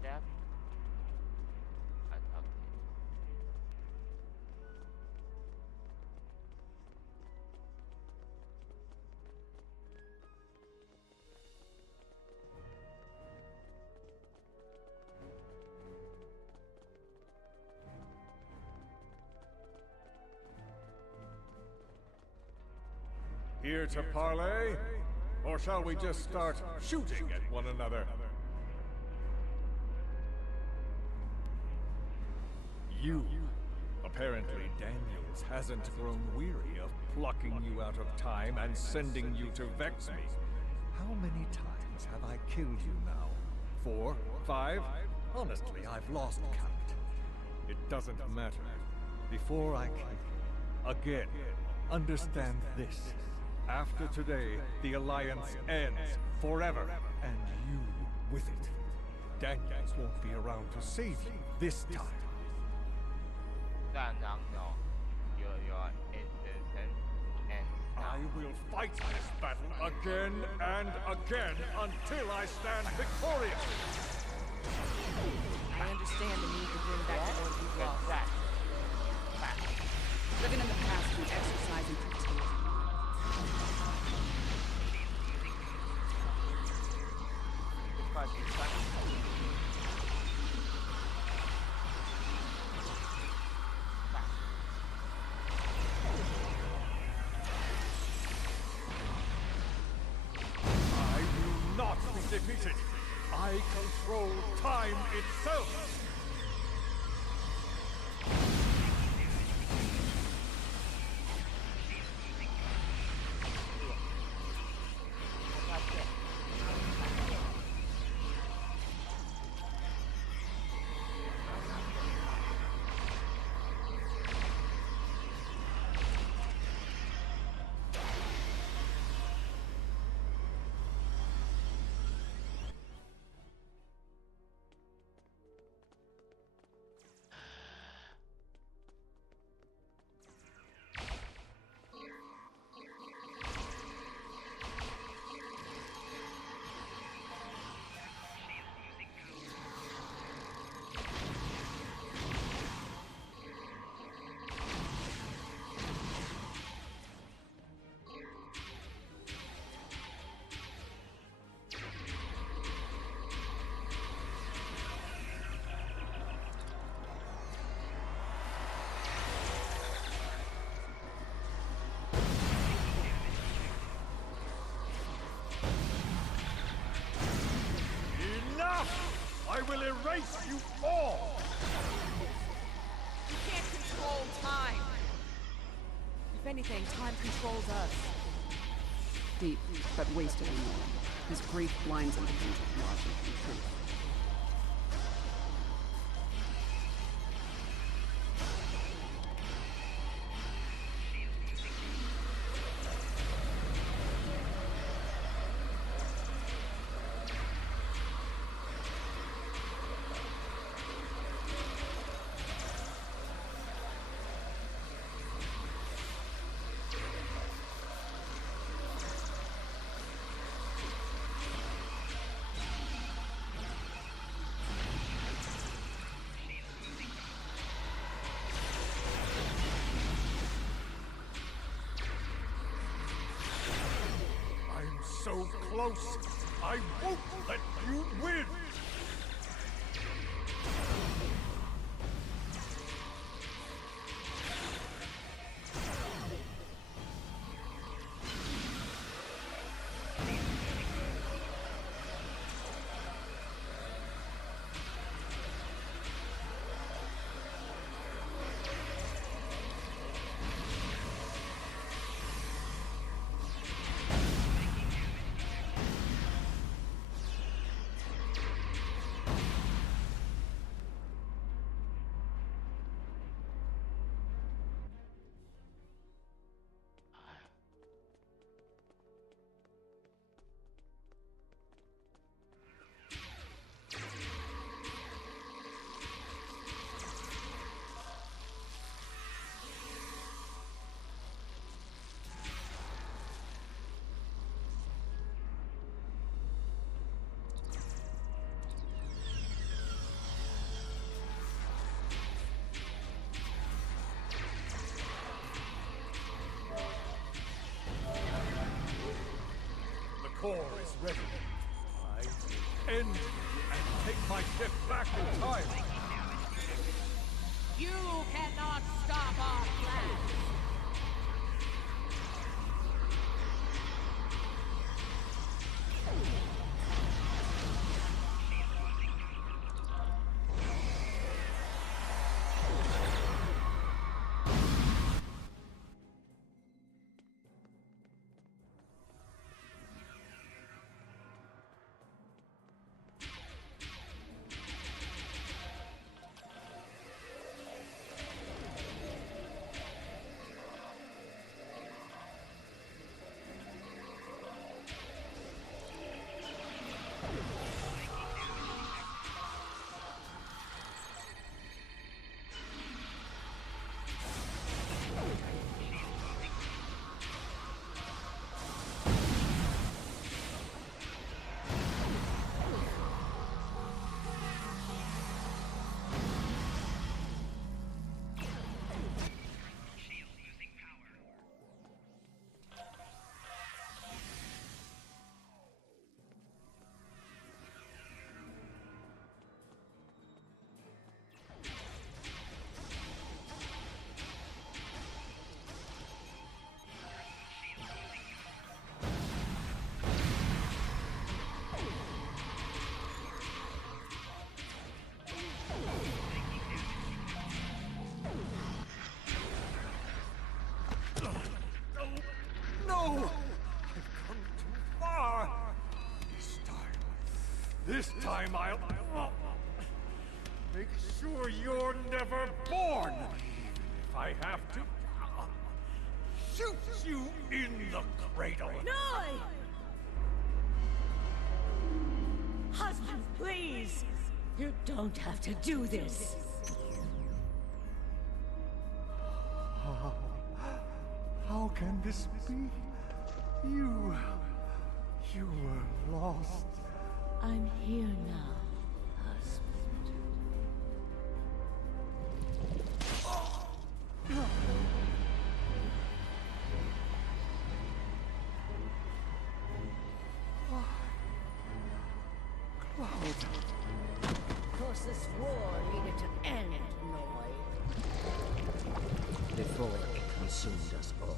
Step. Attack. Here to parley? Or shall we just start shooting at one another? You. Apparently Daniels hasn't grown weary of plucking you out of time and sending you to vex me. How many times have I killed you now? 4? 5? Honestly, I've lost count. It doesn't matter. Before I kill, again, understand this. After today, the Alliance ends forever, and you with it. Daniels won't be around to save you this time. No. You're innocent and I will fight this battle again and again until I stand victorious. I understand the need to bring back the world we've lost. Living in the past and exercising futility. because it's funny. I will not be defeated. I control time itself. I will erase you all! You can't control time! If anything, time controls us. Deep, but wasted on no one. His grief blinds him to things like logic and truth. close, I won't let you win! Core is ready. I end you and take my ship back in time. You cannot stop our plans! This time I'll make sure you're never born. If I have to shoot you in the cradle. Noi! Husband, please! You don't have to do this. How can this be? You were lost. I'm here now, husband. Cloud. Of course, this war needed to end, Noi. Before it consumed us all.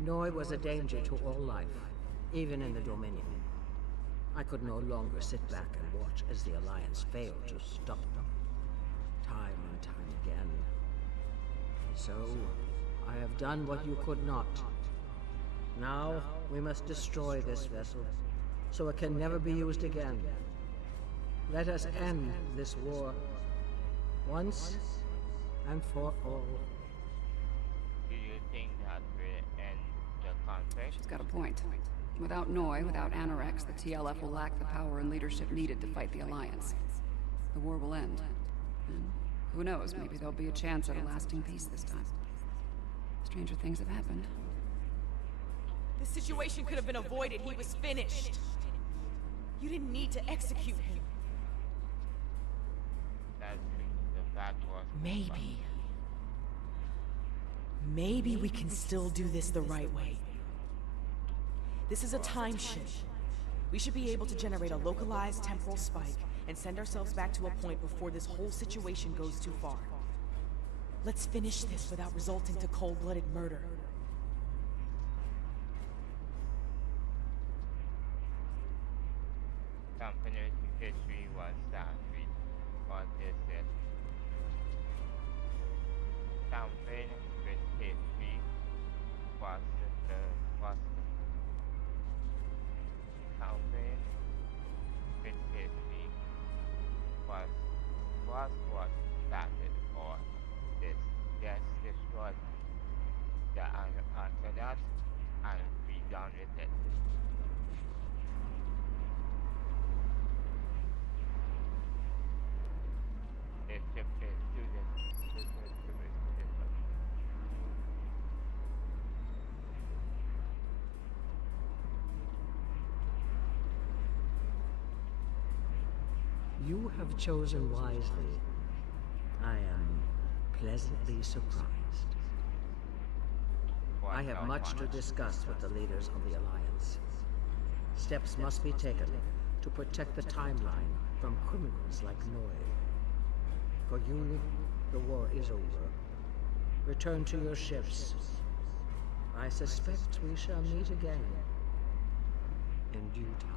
Noi was a danger to all life, even in the Dominion. I could no longer sit back and watch as the Alliance failed to stop them. Time and time again. So, I have done what you could not. Now, we must destroy this vessel, so it can never be used again. Let us end this war, once and for all. Do you think that will end the conflict? She's got a point. Without Noi, without Anorex, the TLF will lack the power and leadership needed to fight the Alliance. The war will end. And who knows, maybe there'll be a chance at a lasting peace this time. Stranger things have happened. This situation could have been avoided. He was finished. You didn't need to execute him. That's true. The fact was... Maybe we can still do this the right way. This is a time shift. We should be able to generate a localized temporal spike and send ourselves back to a point before this whole situation goes too far. Let's finish this without resulting to cold-blooded murder. Company's history was starfleet, but this is campaign with history was the campaign with history was what started all this. Just destroyed the astronauts and be done with it. It took it to this. You have chosen wisely. I am pleasantly surprised. I have much to discuss with the leaders of the Alliance. Steps must be taken to protect the timeline from criminals like Noi. For you, the war is over. Return to your ships. I suspect we shall meet again in due time.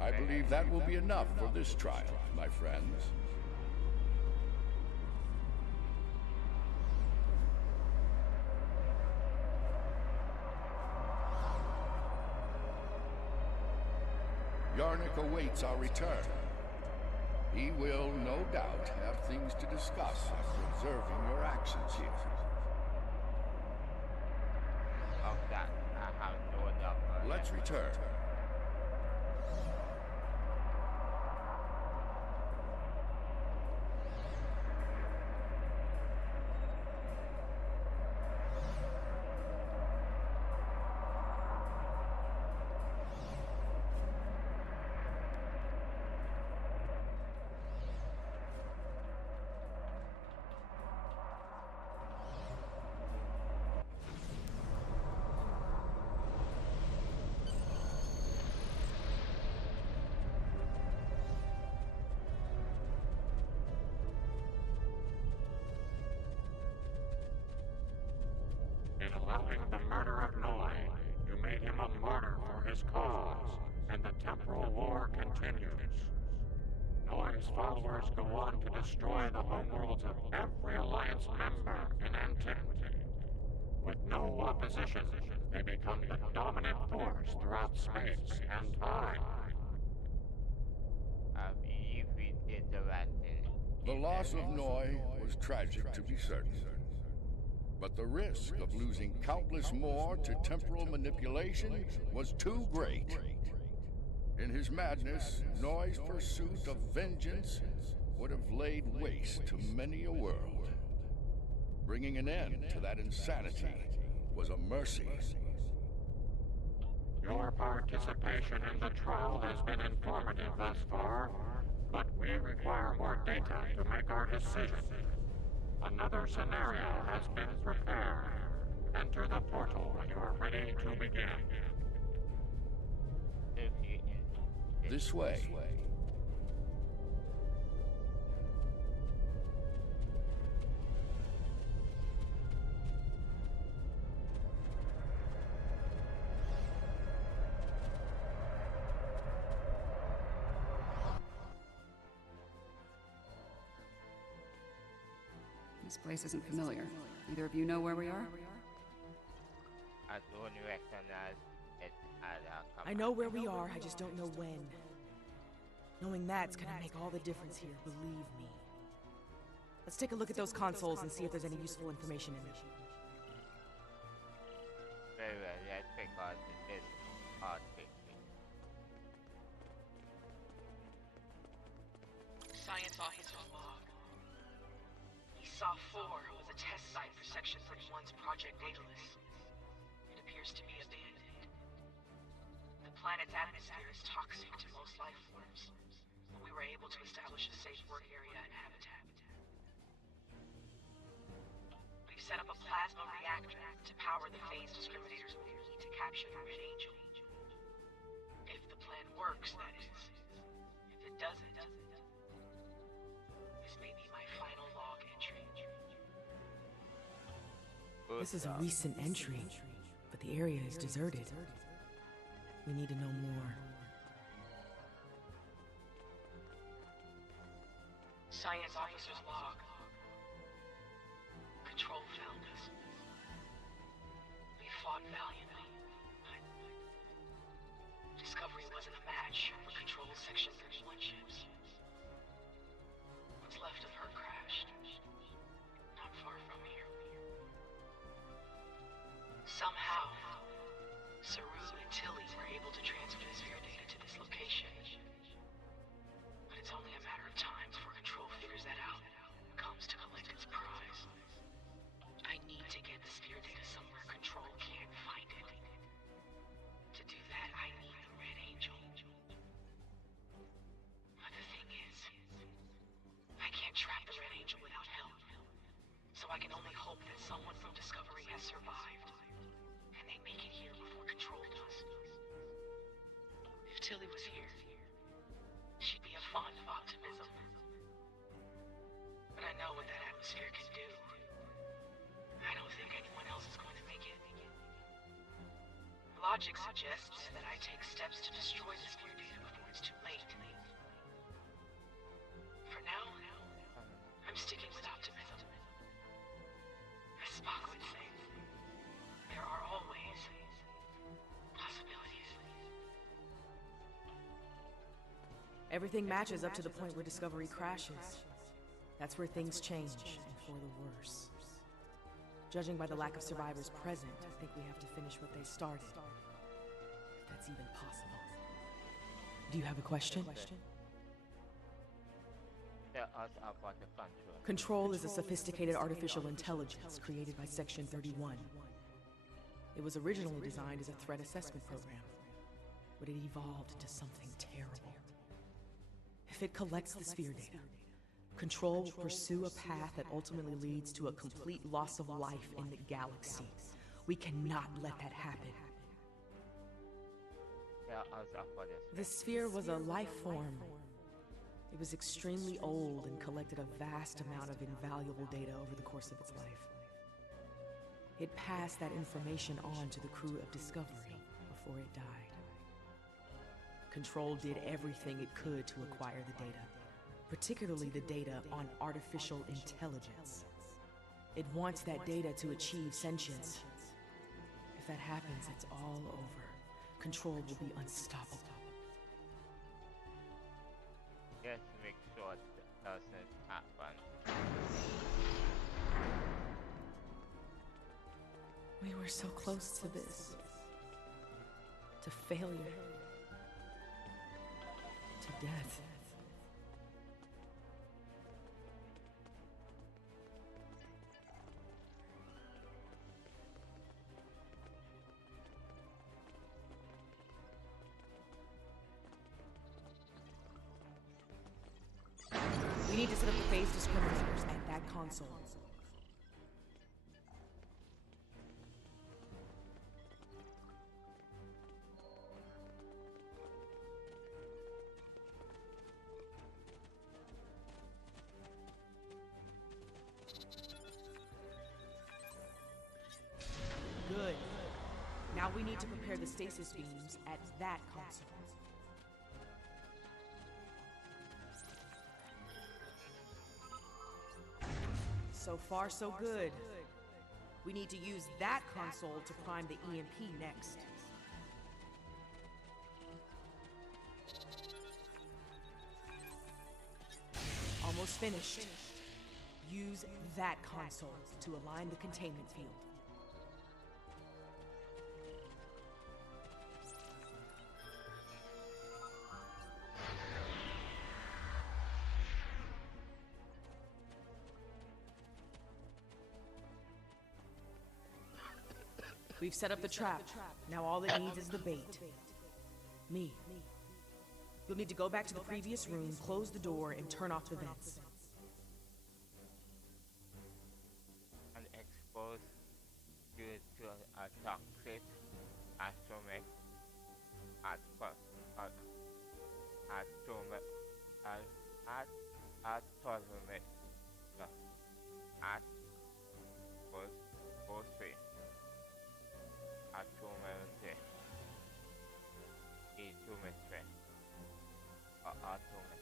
I believe that will be enough for this trial, my friends. Yarnik awaits our return. He will, no doubt, have things to discuss after observing your actions here. Of that, I have no doubt. Let's return. In allowing the murder of Noi, you made him a martyr for his cause, and the temporal war continues. Noi's followers go on to destroy the homeworlds of every Alliance member in antiquity. With no opposition, they become the dominant force throughout space and time. I believe we did the right thing. The loss of Noi was tragic, to be certain. But the risk of losing countless more to temporal manipulation was too great. In his madness, Noi's pursuit of vengeance would have laid waste to many a world. Bringing an end to that insanity was a mercy. Your participation in the trial has been informative thus far, but we require more data to make our decision. Another scenario has been prepared. Enter the portal when you are ready to begin. This way. This place isn't familiar. Either of you know where we are? I don't recognize it as a I know where we are, I just don't know when. Knowing that's gonna make all the difference here, believe me. Let's take a look at those consoles and see if there's any useful information in them. Very well, let's take out this hard quickly. Science officer's log. ESA 4 was a test site for Section 31's Project Daedalus. It appears to be abandoned. The planet's atmosphere is toxic to most life forms, but we were able to establish a safe work area and habitat. We've set up a plasma reactor to power the phase discriminators we need to capture the Red Angel. If the plan works, that is. If it doesn't, this may be my final log entry. This is a recent entry, but the area is deserted. We need to know more. Science officer's log. Control found us. We fought valiantly, but Discovery wasn't a match for Control's Section 31 ships. What's left of her crashed, not far from here. Somehow, Saru and Tilly were able to transfer the sphere data to this location. But it's only a matter of time before Control figures that out and comes to collect its prize. I need to get the sphere data somewhere Control can't find it. To do that, I need the Red Angel. But the thing is, I can't track the Red Angel without help. So I can only hope that someone from Discovery has survived. And they make it here before Control does. If Tilly was here, she'd be a font of optimism. But I know what that atmosphere can do. I don't think anyone else is going to make it. Logic suggests that I take steps to destroy the sphere data before it's too late. For now, I'm sticking with optimism. As Spock would say, there are always possibilities. Everything matches up to the point where Discovery crashes. That's where things change, and for the worse. Judging by the lack of survivors present, I think we have to finish what they started. If that's even possible. Do you have a question? Tell us about the control. Control is a sophisticated artificial intelligence created by Section 31. It was originally designed as a threat assessment program, but it evolved into something terrible. If it collects the sphere data, Control will pursue a path that ultimately leads to a complete loss of life in the galaxy. We cannot let that happen. Tell us about this. The sphere was a life form. It was extremely old and collected a vast amount of invaluable data over the course of its life. It passed that information on to the crew of Discovery before it died. Control did everything it could to acquire the data, particularly the data on artificial intelligence. It wants that data to achieve sentience. If that happens, it's all over. Control will be unstoppable. Just make sure that doesn't happen. We were so close to this. To failure. To death. We need to set up the phase discriminators at that console. Good. Now we need to prepare the stasis beams at that console. So far, so good. We need to use that console to prime the EMP next. Almost finished. Use that console to align the containment field. We've set up the trap. Now all it needs is the bait. Me. You'll need to go back to the previous room, close the door, and turn off the vents. And expose you to a toxic atomic atomic atomic atomic atmosphere atomic atomic.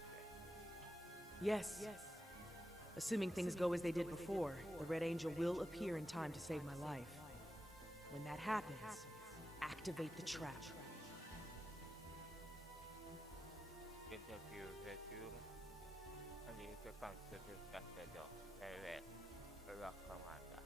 Yes. Assuming things go as they did before, the Red Angel will appear in time to save my life. When that happens, activate the trap. Interview resume. I need to consider that the door. Very well, Commander.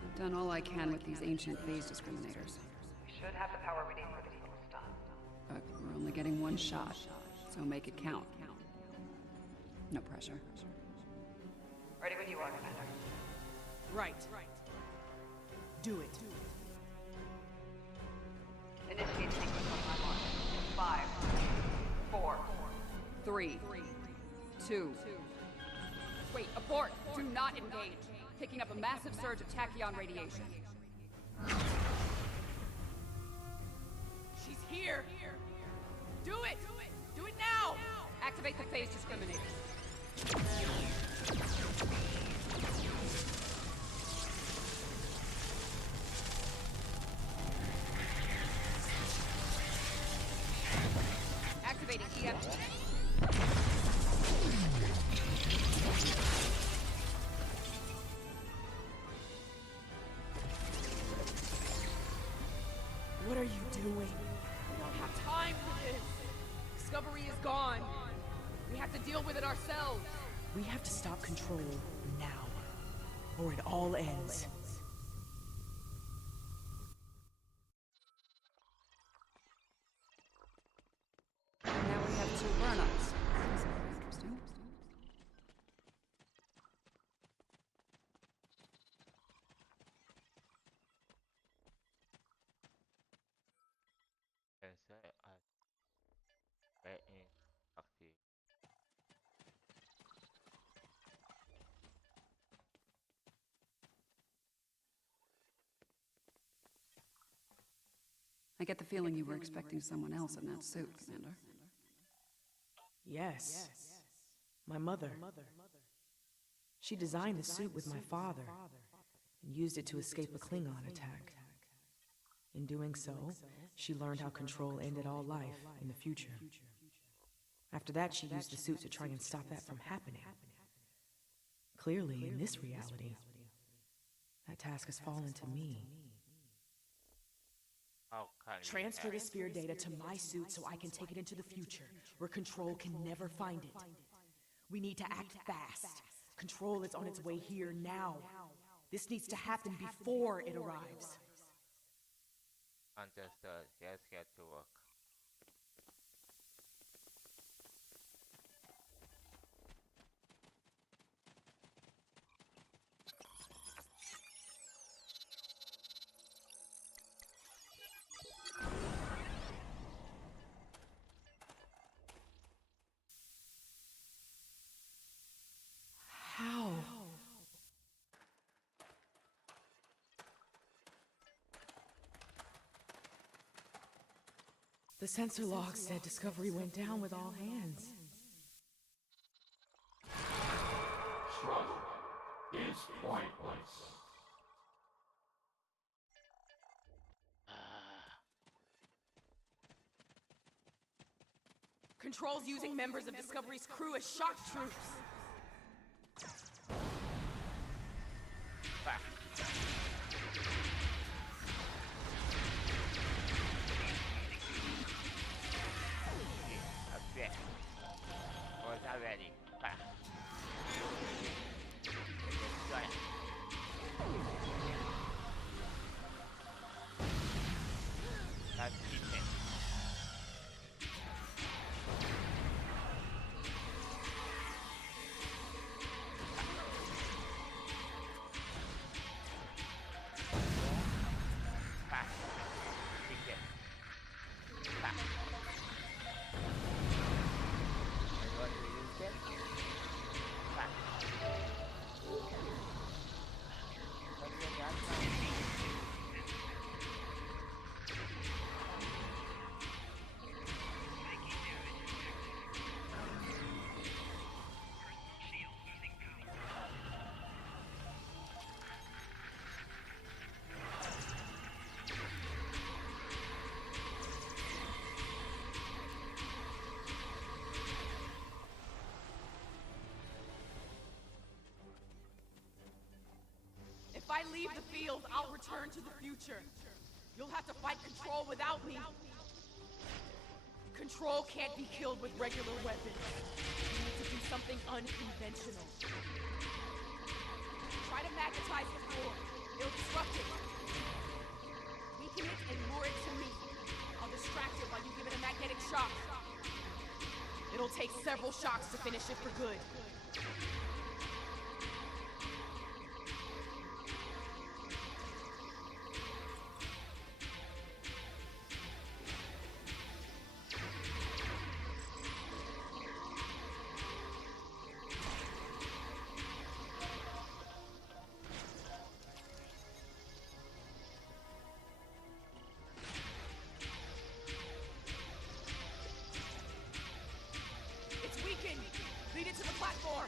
I've done all I can with these ancient phase discriminators. We should have the power we need for this little stunt. But we're only getting one shot, so make it count. No pressure. Ready when you are, Commander. Right. Do it. Initiate sequence on my mark. 5, 4, 3, 2. Wait, abort! Do not engage. Picking up a massive surge of tachyon radiation. She's here! Do it! Do it now! Activate the phase discriminator. Activating EMP. What are you doing? We don't have time for this. Discovery is gone. We have to deal with it ourselves. We have to stop Control now, or it all ends. Now we have 2 burn-ups. This is interesting. Sensor at rating active. I get the feeling you were expecting someone else in that suit, Commander. Yes. My mother. She designed the suit with my father and used it to escape a Klingon attack. In doing so, she learned how Control ended all life in the future. After that, she used the suit to try and stop that from happening. Clearly, in this reality, that task has fallen to me. How can you Transfer the help? sphere data to my suit so I can take it into the future, where Control can never find it. We need to act fast. Control is on its way here now. This needs to happen before it arrives. Understood. Let's get to work. How? The sensor log said Discovery went down with all hands. Struggle is pointless. Control's using members of Discovery's crew as shock troops. Okay. Was I ready? That's decent. If I leave the field, I'll return to the future. You'll have to fight Control without me. Control can't be killed with regular weapons. You need to do something unconventional. Try to magnetize the floor. It'll disrupt it. Weaken it and lure it to me. I'll distract it while you give it a magnetic shock. It'll take several shocks to finish it for good. Lead it to the platform!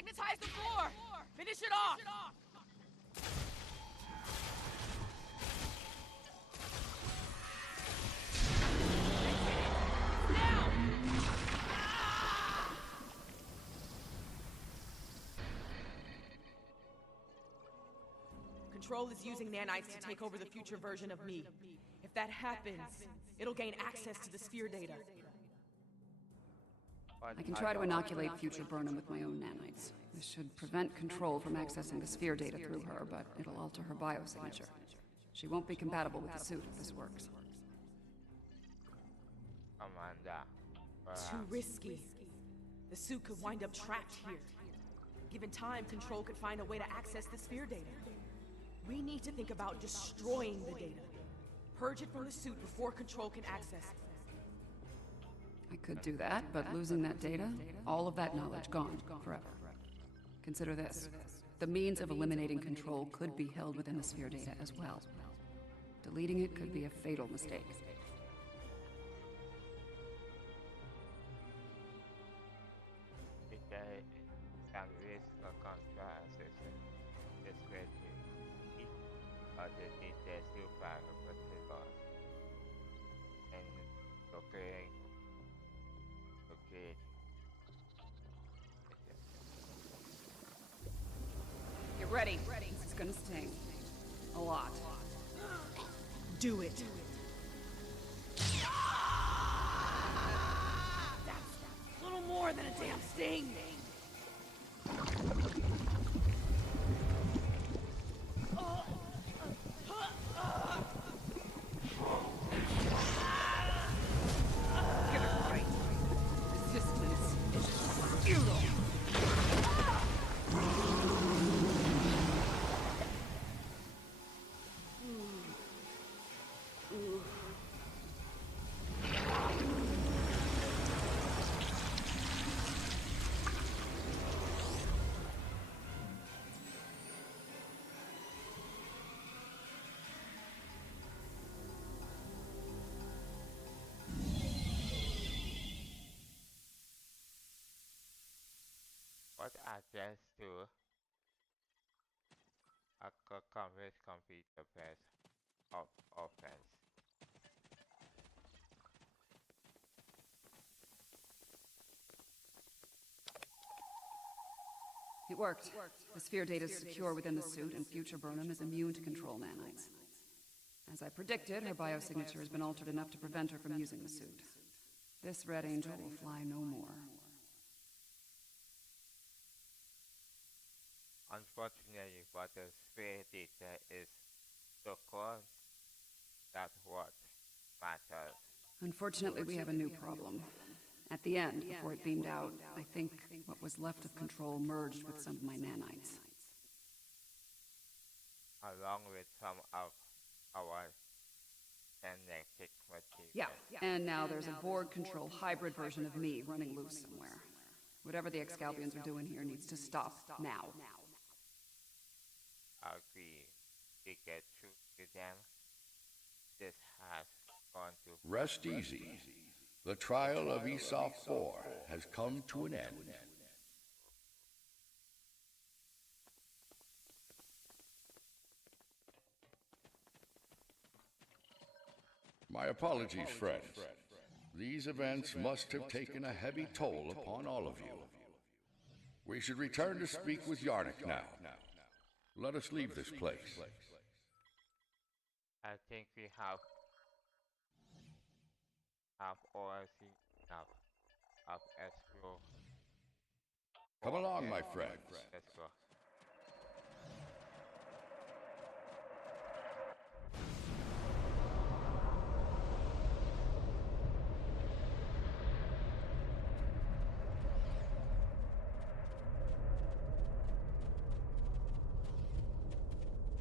Magnetize the floor! Finish it off! Control is using nanites to take over the future version of me. If that happens, it'll gain access to the sphere data. I can try to inoculate future Burnham with my own nanites. This should prevent Control from accessing the sphere data through her, but it'll alter her biosignature. She won't be compatible with the suit if this works. Amanda. Too risky. The suit could wind up trapped here. Given time, Control could find a way to access the sphere data. We need to think about destroying the data. Purge it from the suit before Control can access it. I could do that, but losing that data, all of that knowledge gone forever. Consider this. The means of eliminating Control could be held within the sphere data as well. Deleting it could be a fatal mistake. Get ready. This is gonna sting. A lot. Do it. That's a little more than a damn sting. Get it right. Resistance is futile. What address to a converse computer press of offense? It worked. The sphere data is secure within the suit, and future Burnham is immune to Control nanites. As I predicted, her biosignature has been altered enough to prevent her from using the suit. This Red Angel will fly no more. Unfortunately, but the sphere data is so close. That's what matters. Unfortunately, we have a new problem. At the end, before it beamed out, I think what was left of Control merged with some of my nanites. Along with some of our genetic material. Yeah, and now there's a Borg Control hybrid version of me running loose somewhere. Whatever the Excalbians are doing here needs to stop now. Agree. To get through to them, this has gone to... Rest easy. The trial of ps4 has come to an end. My apologies, friends. These events must have taken a heavy toll upon all of you. We should return to speak with Yarnik now. Let us leave this place. I think we have already enough of explore. Come along, my friends. Let's go.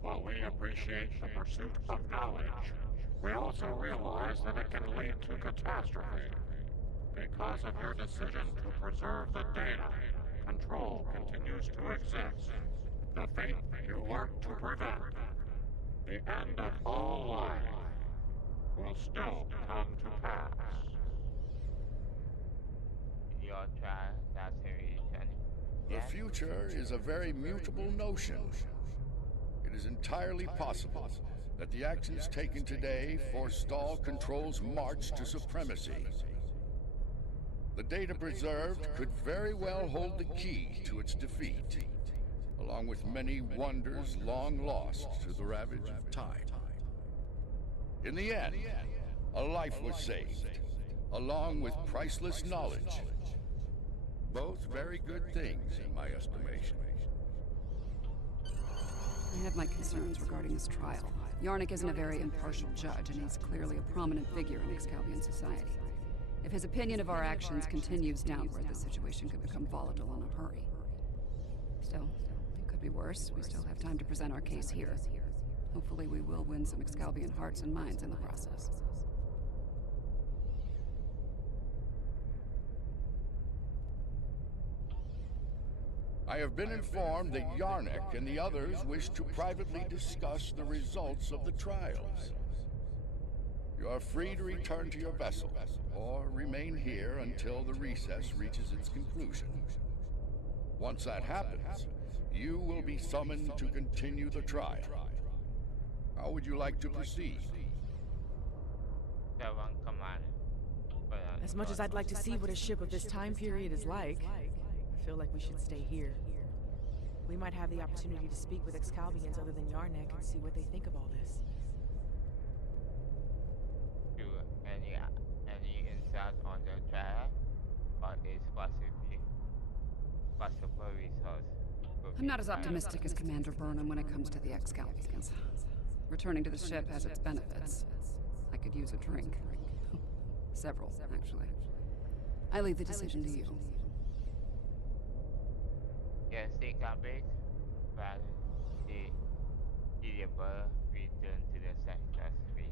While we appreciate the pursuit of knowledge, we also realize that it can lead to catastrophe. Because of your decision to preserve the data, Control continues to exist. The fate you work to prevent, the end of all life, will still come to pass. Your trial destination The future is a very mutable notion. It is entirely possible that the actions taken today forestall Control's march to supremacy. The data preserved could very well hold the key to its defeat, along with many wonders long lost to the ravage of time. In the end, a life was saved, along with priceless knowledge. Both very good things, in my estimation. I have my concerns regarding this trial. Yarnik isn't a very impartial judge, and he's clearly a prominent figure in Excalbian society. If his opinion of our actions continues downward, the situation could become volatile in a hurry. Still, it could be worse. We still have time to present our case here. Hopefully we will win some Excalbian hearts and minds in the process. I have been informed that Yarnik and the others wish to privately discuss the results of the trials. You are free to return to your vessel, or remain here until the recess reaches its conclusion. Once that happens, you will be summoned to continue the trial. How would you like to proceed? As much as I'd like to see what a ship of this time period is like, I feel like we should stay here. We might have the opportunity to speak with Excalbians other than Yarnik and see what they think of all this. Any insight on the trial? Or is possible results? I'm not as optimistic as Commander Burnham when it comes to the Excalbians. Returning to the ship has its benefits. I could use a drink. Several, actually. I leave the decision to you. Yes, they can be. But the deliver return to the sector space.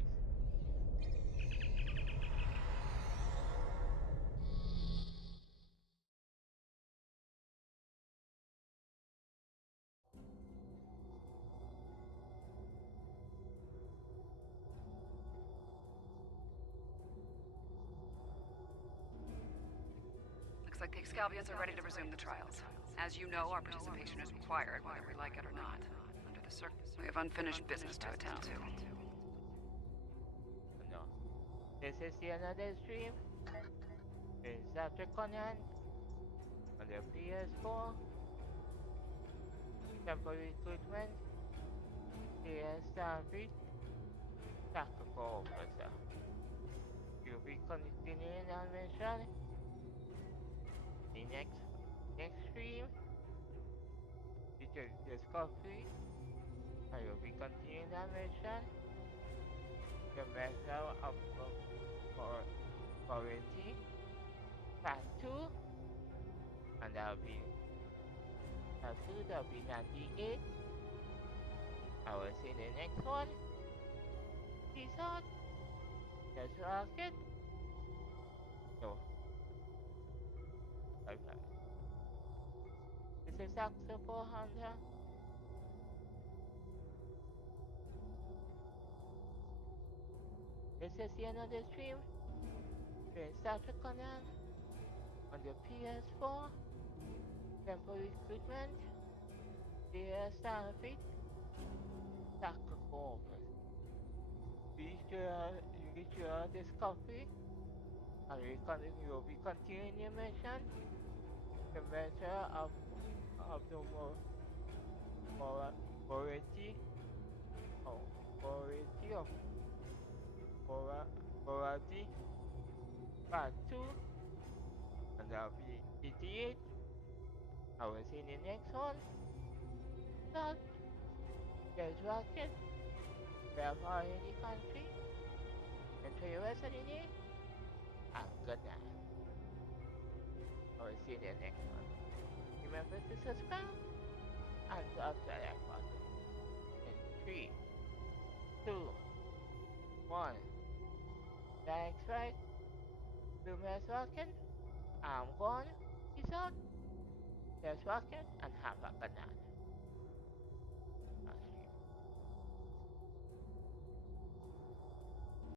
Looks like the Excalbians are ready to resume the trials. As you know, our participation is required, whether we like it or not. Under the we have unfinished business to attend to. No. This is the another stream. In Subject Conan. On the PS4. Temporal recruitment. The starfleet. Tactical officer. You'll be continuing our mission. The next stream. Feature discovery. I will be continuing our mission. The measure of quality. Part 2. And that'll be part 2, that'll be 98. I will see the next one. Peace out. Just rocket. So, bye bye. This is Axel 400. This is the end of the stream. Playing startrek Conan on the PS4. Temporal recruitment. The starfleet. Tactical office. Be sure you reach your discovery. And we will be continuing the mission. The measure of the morality or morality of morality part 2, and that'll be 88. I will see you in the next one. But there's rocket. Therefore any country. Enjoy your rest of the day. And good night. I will see you in the next one. Remember to subscribe and drop the like button. In 3, 2, 1. Thanks, right? Boomer's rockin'. I'm gone. Peace out. There's rockin' and have a good night.